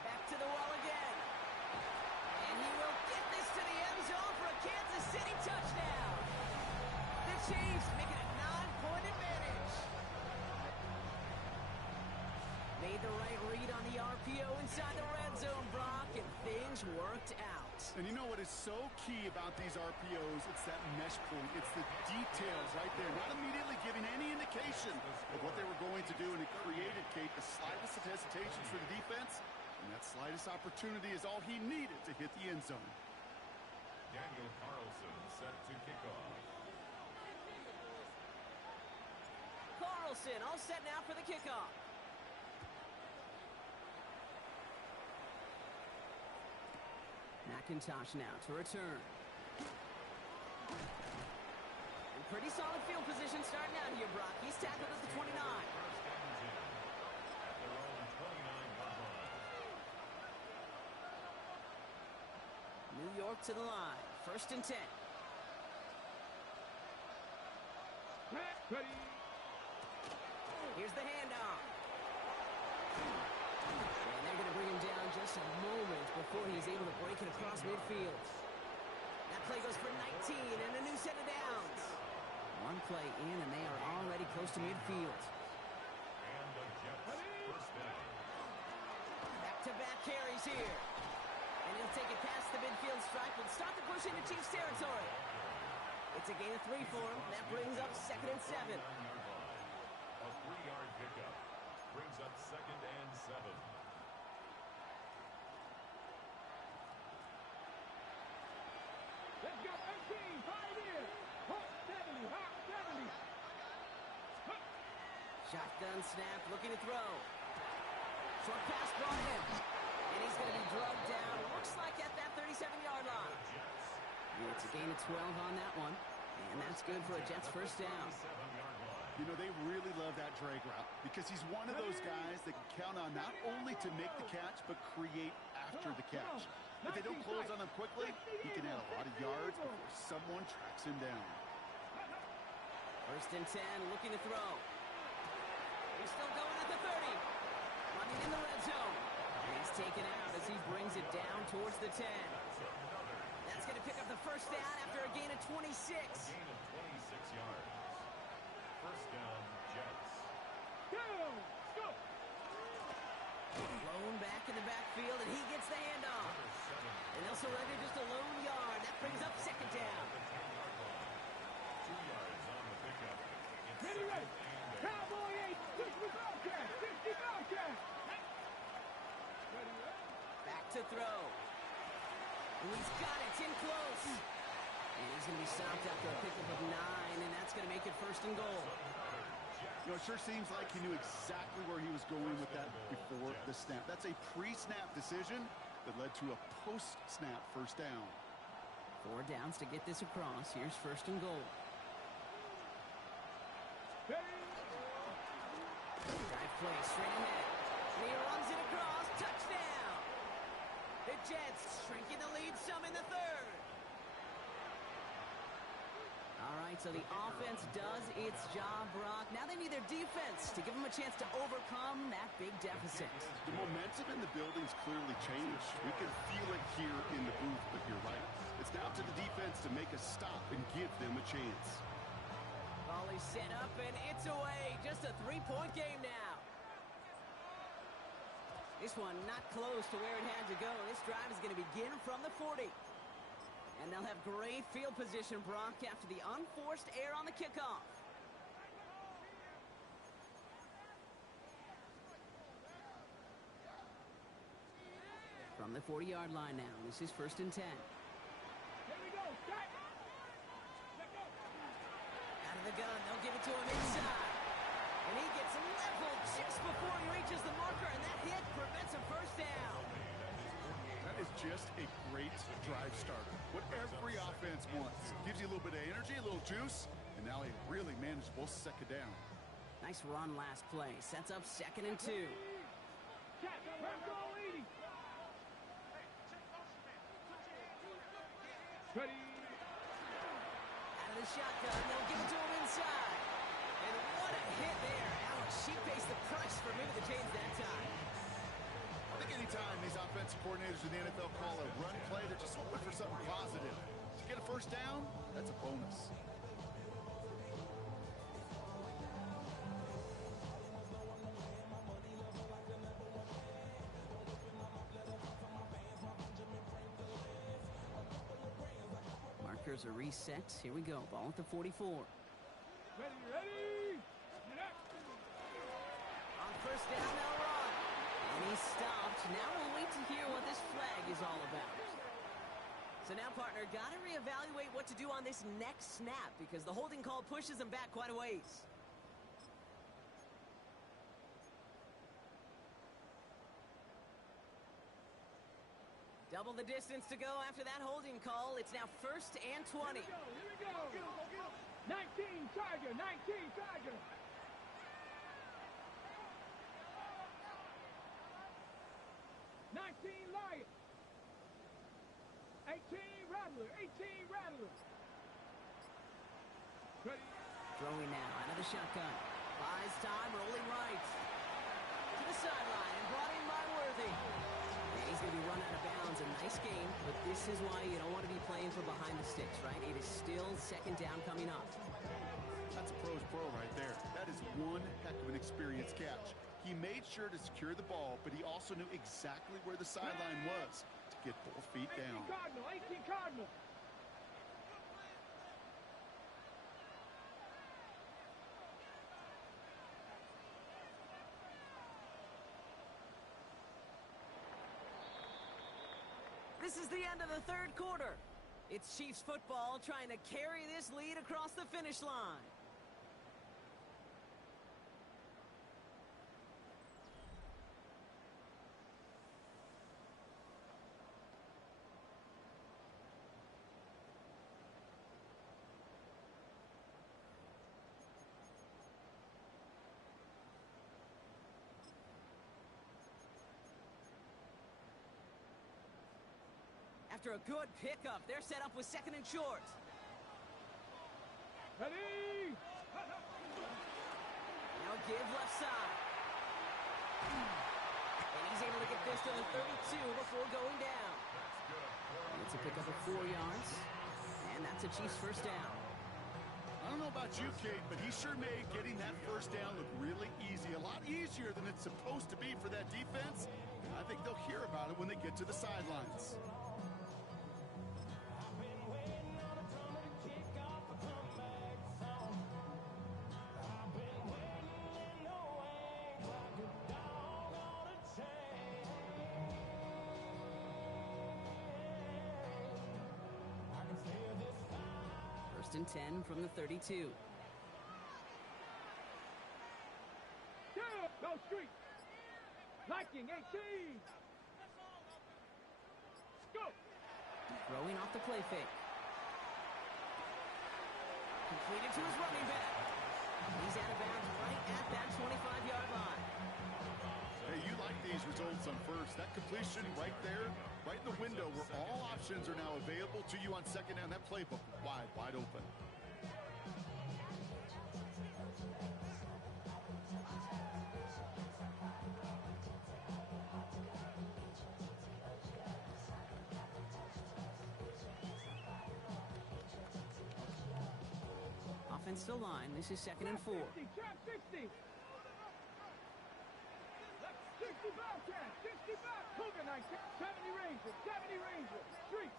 Back to the wall again. And he will get this to the end zone for a Kansas City touchdown. The Chiefs make it a 9-point advantage. Made the right read on the RPO inside the red zone, Brock, and things worked out. And you know what is so key about these RPOs? It's that mesh point. It's the details right there. Not immediately giving any indication of what they were going to do, and it created, Kate, the slightest of hesitations for the defense. And that slightest opportunity is all he needed to hit the end zone. Daniel Carlson set to kick off. Carlson all set now for the kickoff. McIntosh now to return. And pretty solid field position starting out here, Brock. He's tackled at the 29. First and 10 at their own 29-yard line. New York to the line. First and 10. Ready? Here's the handoff. And they're going to bring him down just a moment before he's able to break it across midfield. That play goes for 19 and a new set of downs. One play in and they are already close to midfield. And the Jets first down. Back-to-back carries here. And he'll take it past the midfield stripe and start the push into Chiefs territory. It's a gain of 3 for him. That brings up 2nd and 7. A 3-yard pickup brings up 2nd and 7. Let's go, 18, 5 in. Hot 70, hot 70. Shotgun snap, looking to throw. Short pass brought in. And he's going to be drugged down. Looks like at that 37-yard line. It's a gain of 12 on that one. And that's good for a Jets first down. 7-yard line. You know, they really love that drag route because he's one of those guys that can count on not only to make the catch, but create after the catch. If they don't close on him quickly, he can add a lot of yards before someone tracks him down. First and 10, looking to throw. He's still going at the 30. Running in the red zone. And he's taken out as he brings it down towards the 10. That's going to pick up the first down after a gain of 26. Gain of 26 yards. First down, Jets. Go! Blown back in the backfield, and he gets the handoff. And they'll surrender just a lone yard. That brings up 2nd down. 2 yards on the pickup. It's Ready? 2nd and 8. Cowboy 8, 60 Bobcat, 60 Bobcat. Ready? Back to throw. And he's got it. It's in close. And he's going to be stopped after a pickup of 9, and that's going to make it 1st and goal. You know, it sure seems like he knew exactly where he was going with that before the snap. That's a pre-snap decision that led to a post-snap first down. 4 downs to get this across. Here's 1st and goal. Ready? Drive play straight ahead. And he runs it across. Touchdown. The Jets shrinking the lead some in the 3rd. All right, so the offense does its job, Brock. Now they need their defense to give them a chance to overcome that big deficit. The momentum in the building's clearly changed. We can feel it here in the booth, but you're right. It's now to the defense to make a stop and give them a chance. Volley set up, and it's away. Just a 3-point game now. This one not close to where it had to go. This drive is going to begin from the 40. And they'll have great field position, Brock, after the unforced error on the kickoff. the 40-yard line now. This is 1st and 10. Here we go. Strike. Let go. Out of the gun. They'll give it to him inside. And he gets leveled just before he reaches the marker, and that hit prevents a first down. That is just a great drive starter. What every offense wants. Gives you a little bit of energy, a little juice, and now a really manageable second down. Nice run last play. Sets up 2nd and 2. Catch. Press all 80. Ready. Out of the shotgun. They'll give it to him inside. And what a hit there. Alex, she pays the price for moving the chains that time. I think anytime these offensive coordinators in the NFL call a run play, they're just hoping for something positive. To get a first down, that's a bonus. Markers are reset. Here we go. Ball at the 44. Ready. Get up. On 1st down, they'll run. And he's stopped. Now we'll wait to hear what this flag is all about. So now, partner, got to reevaluate what to do on this next snap because the holding call pushes him back quite a ways. Double the distance to go after that holding call. It's now 1st and 20. Here we go. 19 Charger. 19 Charger. Lion. 18 Rattler. 18 Rattler. Ready. Throwing now out of the shotgun. Buys time, rolling right. To the sideline and brought in by Worthy. And he's going to be run out of bounds. A nice game, but this is why you don't want to be playing from behind the sticks, right? It is still 2nd down coming up. That's a pro's pro right there. That is one heck of an experienced catch. He made sure to secure the ball, but he also knew exactly where the sideline was to get both feet 18 down. Cardinal. 18 Cardinal. This is the end of the 3rd quarter. It's Chiefs football trying to carry this lead across the finish line. After a good pickup, they're set up with 2nd and short. Ready. Now give left side. And he's able to get this to the 32 before going down. It's a pickup of 4 yards. And that's a Chiefs first down. I don't know about you, Kate, but he sure made getting that first down look really easy. A lot easier than it's supposed to be for that defense. I think they'll hear about it when they get to the sidelines. First and 10 from the 32. Go street. Liking 18. Go. Throwing off the play fake. Completed to his running back. He's out of bounds right at that 25-yard line. Hey, you like these results on first. That completion right there, right in the window where all options are now available to you on second down. That playbook wide open. Offense still line. This is 2nd and 4. Trap 60. 60 Bobcat. 60 Bob. Cougar 19. 70 Ranger. 70 Ranger. Street.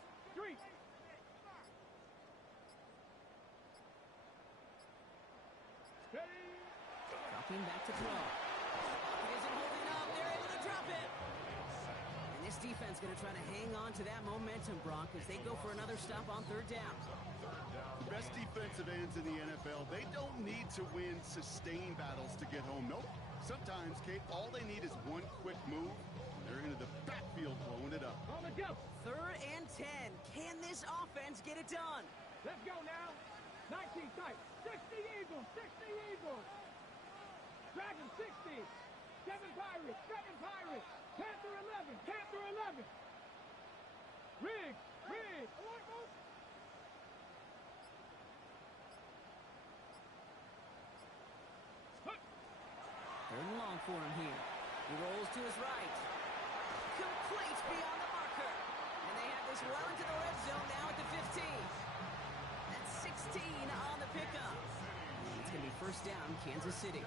Ready. Dropping back to throw. It isn't holding up. They're able to drop it. And this defense defense going to try to hang on to that momentum, Brock, as they go for another stop on third down. The best defensive ends in the NFL, they don't need to win sustained battles to get home. Nope. Sometimes, Kate, all they need is one quick move, and they're into the backfield blowing it up. On the go. 3rd and 10. Can this offense get it done? Let's go now. 19 tight. 60 Eagles. 60 Eagles. Dragon 60. 7 Pirates. 7 Pirates. Panther 11. Panther 11. Riggs. Riggs. 3rd and long for him here. He rolls to his right. Complete beyond the marker. And they have this well into the red zone now at the 15. That's 16 on the pickup. It's going to be 1st down, Kansas City.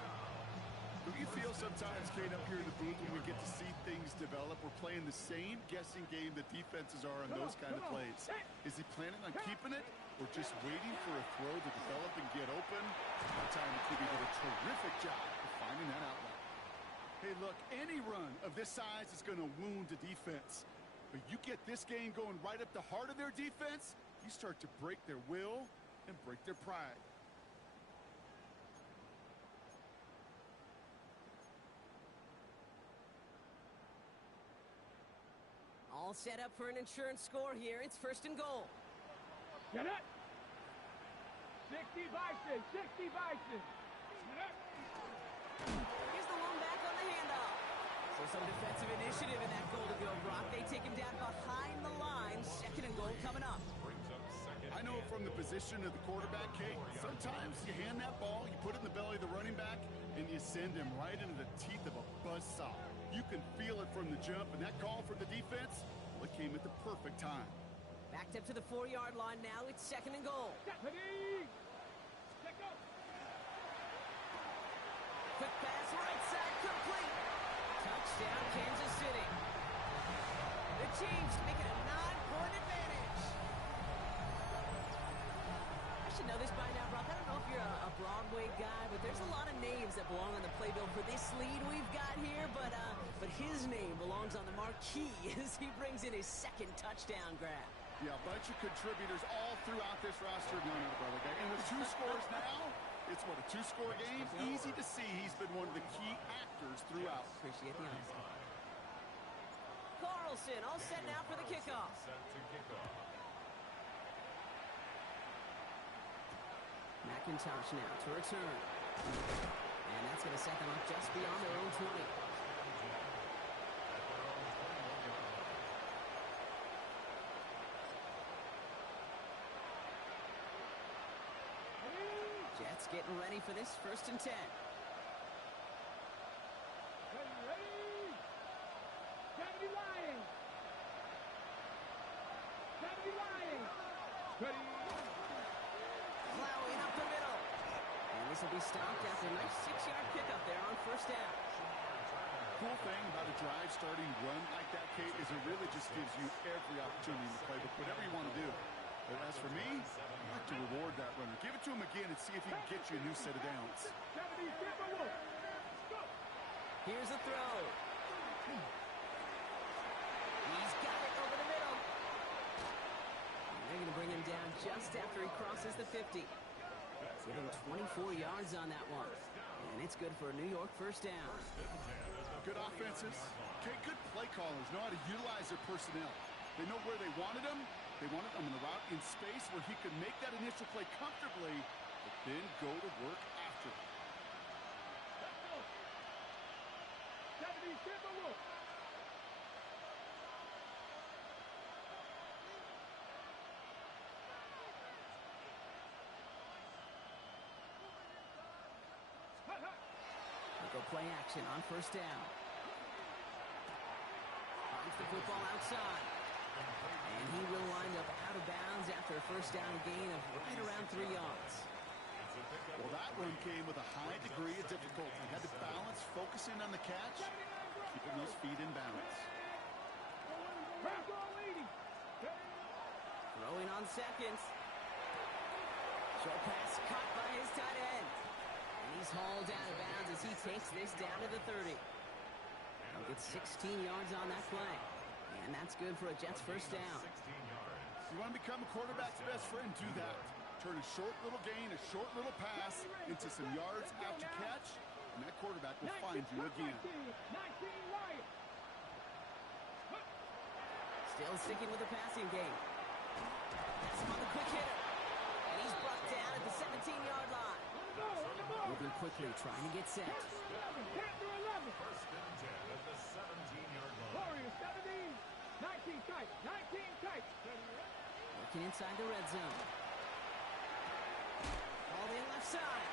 Do you feel sometimes, Kate, up here in the booth when we get to see things develop? We're playing the same guessing game that defenses are on those kind of plays. Is he planning on keeping it or just waiting for a throw to develop and get open? That time, McKinney did a terrific job of finding that outlet. Hey, look, any run of this size is going to wound the defense. But you get this game going right up the heart of their defense, you start to break their will and break their pride. All set up for an insurance score here. It's 1st and goal. Get it. 60 Bison. 60 Bison. Here's the lone back on the handoff. So some defensive initiative in that goal to go, Brock. They take him down behind the line. 2nd and goal coming up. I know from the position of the quarterback, Kate, sometimes you hand that ball, you put it in the belly of the running back, and you send him right into the teeth of a buzzsaw. You can feel it from the jump, and that call from the defense, well, it came at the perfect time. Backed up to the 4-yard line now. It's 2nd and goal. Ready. Let go. Quick pass, right side, complete. Touchdown, Kansas City. The Chiefs make it a 9-point advantage. I should know this by now, Brock. I don't know if you're a Broadway guy, but there's a lot of names that belong on the playbill for this lead we've got here, but his name belongs on the marquee as he brings in his 2nd touchdown grab. Yeah, a bunch of contributors all throughout this roster. No, brother guy. And with 2 scores now, it's what, a 2-score game? Easy to see he's been one of the key actors throughout. Appreciate the honesty. Carlson all set now for the kickoff. Set to kickoff. McIntosh now to return. And that's going to set them up just beyond their own 20. Jets getting ready for this 1st and 10. Ready. 70 Lions. 70 Lions. Ready. Plowing up the middle. And this will be stopped after a nice 6-yard pickup there on 1st down. Cool thing about a drive starting run like that, Kate, is it really just gives you every opportunity in the playbook, whatever you want to do. But as for me, I like to reward that runner. Give it to him again and see if he can get you a new set of downs. 70 Timberwolves. Go. Here's a throw. He's got it over the middle. And they're going to bring him down just after he crosses the 50. Give him 24 yards on that one. And it's good for a New York 1st down. Good offenses. Okay, good play callers know how to utilize their personnel. They know where they wanted them. They wanted them in the route in space where he could make that initial play comfortably, but then go to work after. Let's go. 70 Timberwolves. They'll go play action on 1st down. Finds the football outside. And he will wind up out of bounds after a 1st down gain of right around 3 yards. Well, that one came with a high degree of difficulty. He had to balance, focusing on the catch, keeping those feet in balance. Throwing on 2nd. Short pass caught by his tight end. And he's hauled out of bounds as he takes this down to the 30. He'll get 16 yards on that play. And And that's good for a Jets first down. 16 yards. You want to become a quarterback's best friend, do that. Turn a short little gain, a short little pass into some yards after catch, and that quarterback will find you again. 19 Lions. Still sticking with the passing game. That's him on the quick hitter. And he's brought down at the 17-yard line. Moving quickly, trying to get set. Panther 11. First and 10 at the 17-yard line. Warriors 17. 19 tight. 19 tight. Working inside the red zone. All in left side.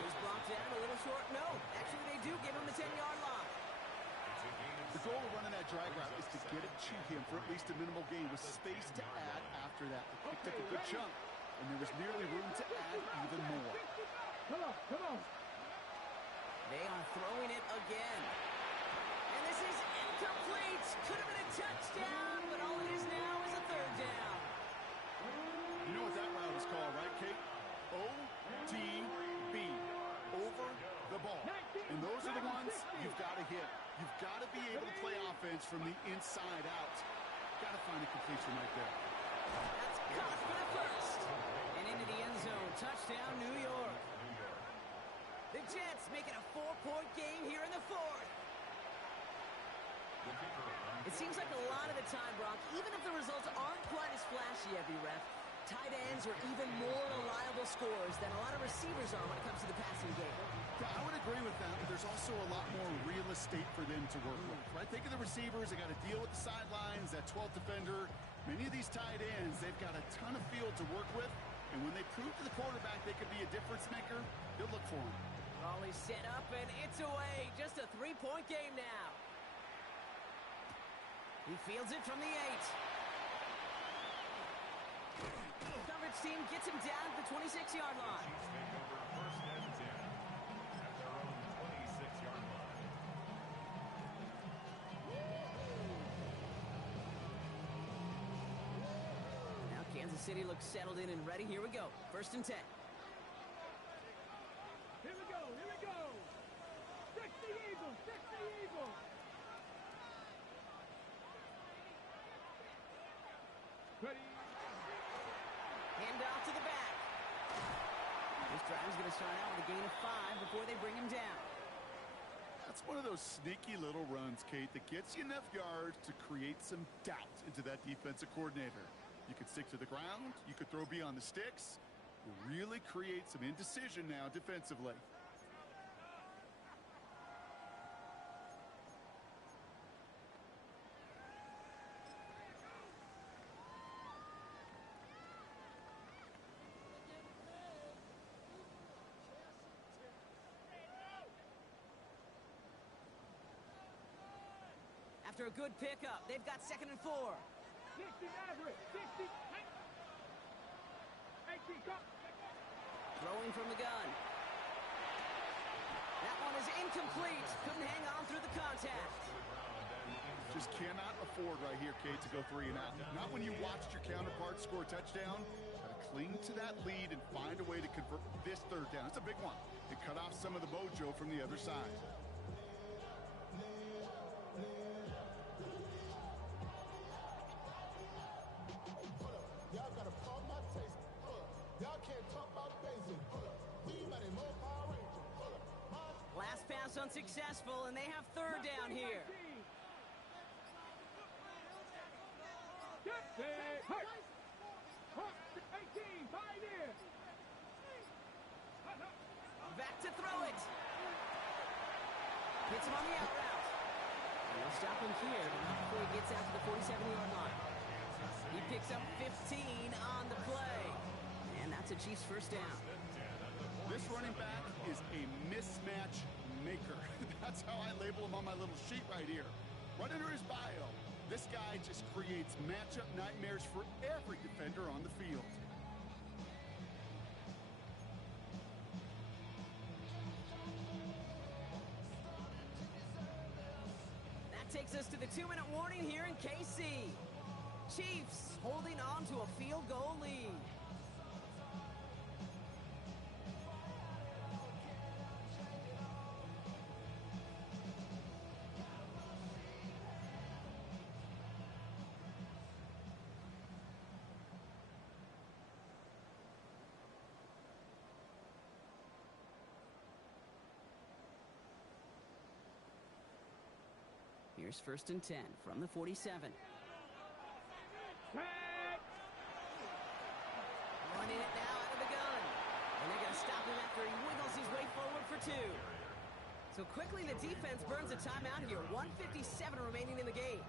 He's blocked down a little short. No, actually they do give him the 10-yard line. It's a gain of The goal of running that drag route is to get it to him for at least a minimal gain with space to add after that. They picked up a good chunk, and there was nearly room to add even more. Come on, come on. They are throwing it again. And this is incomplete. Could have been a touchdown, but all it is now is a third down. You know what that route is called, right, Kate? OTB, over the ball. And those are the ones you've got to hit. You've got to be able to play offense from the inside out. Got to find a completion right there. That's caught for the first. And into the end zone. Touchdown, New York. The Jets make it a 4-point game here in the fourth. It seems like a lot of the time, Brock, even if the results aren't quite as flashy every rep, tight ends are even more reliable scorers than a lot of receivers are when it comes to the passing game. Yeah, I would agree with that, but there's also a lot more real estate for them to work with, right? Think of the receivers. They got to deal with the sidelines, that 12th defender. Many of these tight ends, they've got a ton of field to work with, and when they prove to the quarterback they could be a difference maker, they'll look for him. Ball is set up, and it's away. Just a 3-point game now. He fields it from the 8. Coverage team gets him down at the 26-yard line. Chiefs take over first and 10 at their own 26-yard line. Now Kansas City looks settled in and ready. Here we go. First and 10. Here we go, here we go. 60 Eagles, 60 Eagles. Ready. Hand off to the back. This drive is going to start out with a gain of 5 before they bring him down. That's one of those sneaky little runs, Kate, that gets you enough yards to create some doubt into that defensive coordinator. You could stick to the ground. You could throw beyond the sticks. You really create some indecision now defensively. After a good pickup, they've got 2nd and 4. 60 Maverick, 60. 18 cut. Throwing from the gun. That one is incomplete. Couldn't hang on through the contact. Just cannot afford right here, Kate, to go 3 and out. Not when you watched your counterpart score a touchdown. Got to cling to that lead and find a way to convert this third down. It's a big one. And cut off some of the mojo from the other side. Y'all gotta pump my taste. Y'all can't talk about basic. We mighty more Power Ranger. Last pass unsuccessful, and they have 3rd down here. Get it. Hey. 18, pioneer. Back to throw it. Hits him on the out route. And they'll stop him here, but not before he gets out to the 47-yard line. He picks up 15 on the play. And that's a Chiefs first down. This running back is a mismatch maker. That's how I label him on my little sheet right here. Right under his bio, this guy just creates matchup nightmares for every defender on the field. That takes us to the 2-minute warning here in KC. Chiefs holding on to a field goal lead. Here's 1st and 10 from the 47. Tag. Running it now out of the gun. And they're going to stop him after he wiggles his way forward for 2. So quickly the defense burns a timeout here. 1:57 remaining in the game.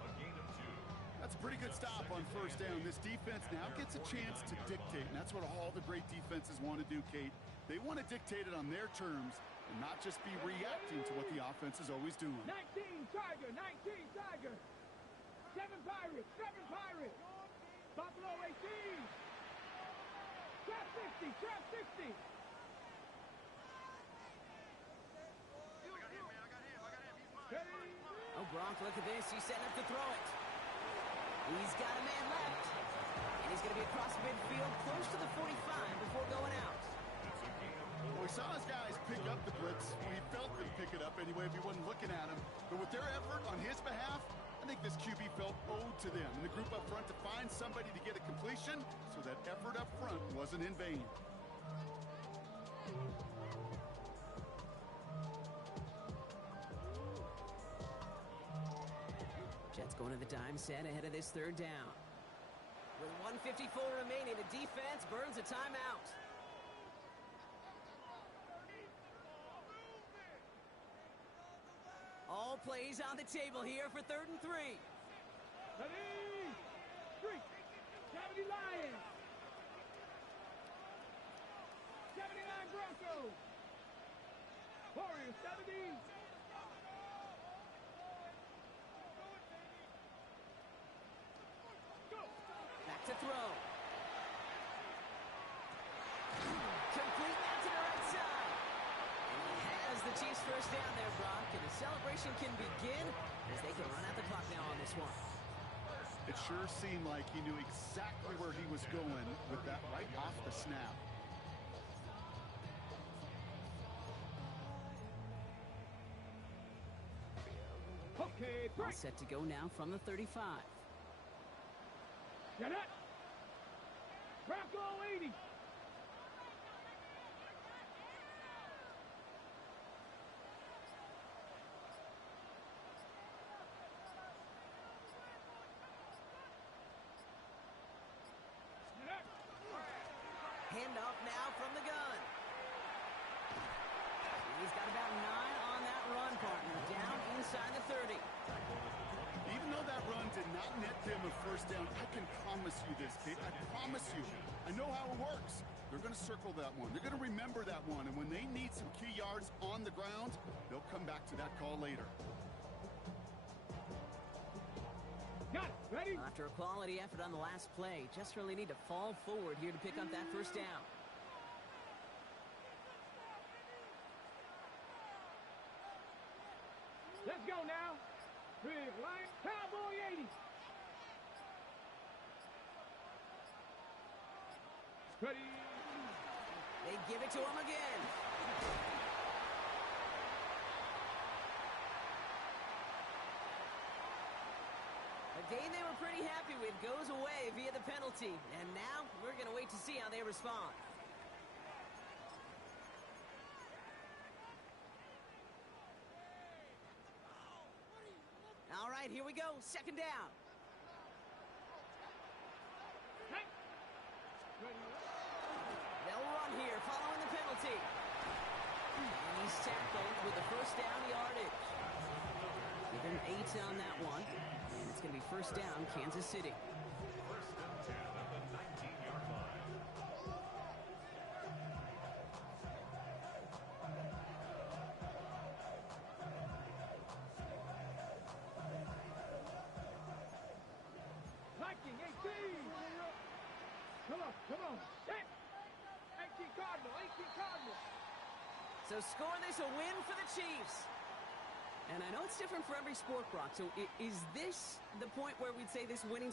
That's a pretty good stop on 1st down. This defense now gets a chance to dictate, and that's what all the great defenses want to do, Kate. They want to dictate it on their terms and not just be reacting to what the offense is always doing. 19 Tiger, 19 Tiger. 7 Pirates, 7 Pirates. Buffalo 18. Trap 60, trap 60. Oh, Gronk, look at this. He's setting up to throw it. He's got a man left. And he's going to be across midfield close to the 45 before going out. Well, we saw his guys pick up the blitz. We felt them pick it up anyway if he wasn't looking at him. But with their effort on his behalf, I think this QB felt owed to them and the group up front to find somebody to get a completion so that effort up front wasn't in vain. Jets going to the dime set ahead of this 3rd down. With 1:54 remaining, the defense burns a timeout. All plays on the table here for 3rd and 3. Ready. Street. 70 Lions. 79 Broncos. Warriors 70. Back to throw. Complete out to the right side. And he has the Chiefs 1st down there, Brock. And the celebration can begin as they can run out the clock now on this one. It sure seemed like he knew exactly where he was going with that right off the snap. Okay, All break. set to go now from the 35. Get it. Bronco 80. Handoff now from the gun. He's got about 9 on that run, partner. Down inside the 30. Even though that run did not net them a 1st down, I can promise you this, Kate. I promise you. I know how it works. They're going to circle that one. They're going to remember that one. And when they need some key yards on the ground, they'll come back to that call later. Got it. Ready. After a quality effort on the last play, just really need to fall forward here to pick up that 1st down. Let's go now. Big line. Cowboy 80. Ready. They give it to him again. A game they were pretty happy with goes away via the penalty. And now we're going to wait to see how they respond. All right, here we go. 2nd down. Hey. Ready. They'll run here following the penalty. And he's tackled with the 1st down yardage. Give him 8 on that one. And it's going to be 1st down, Kansas City. 1st and 10 at the 19-yard line. Viking 18. Come on. Set. 18 Cardinal. 18 Cardinal. So score this a win for the Chiefs. And I know it's different for every sport, Brock. So is this the point where we'd say this winning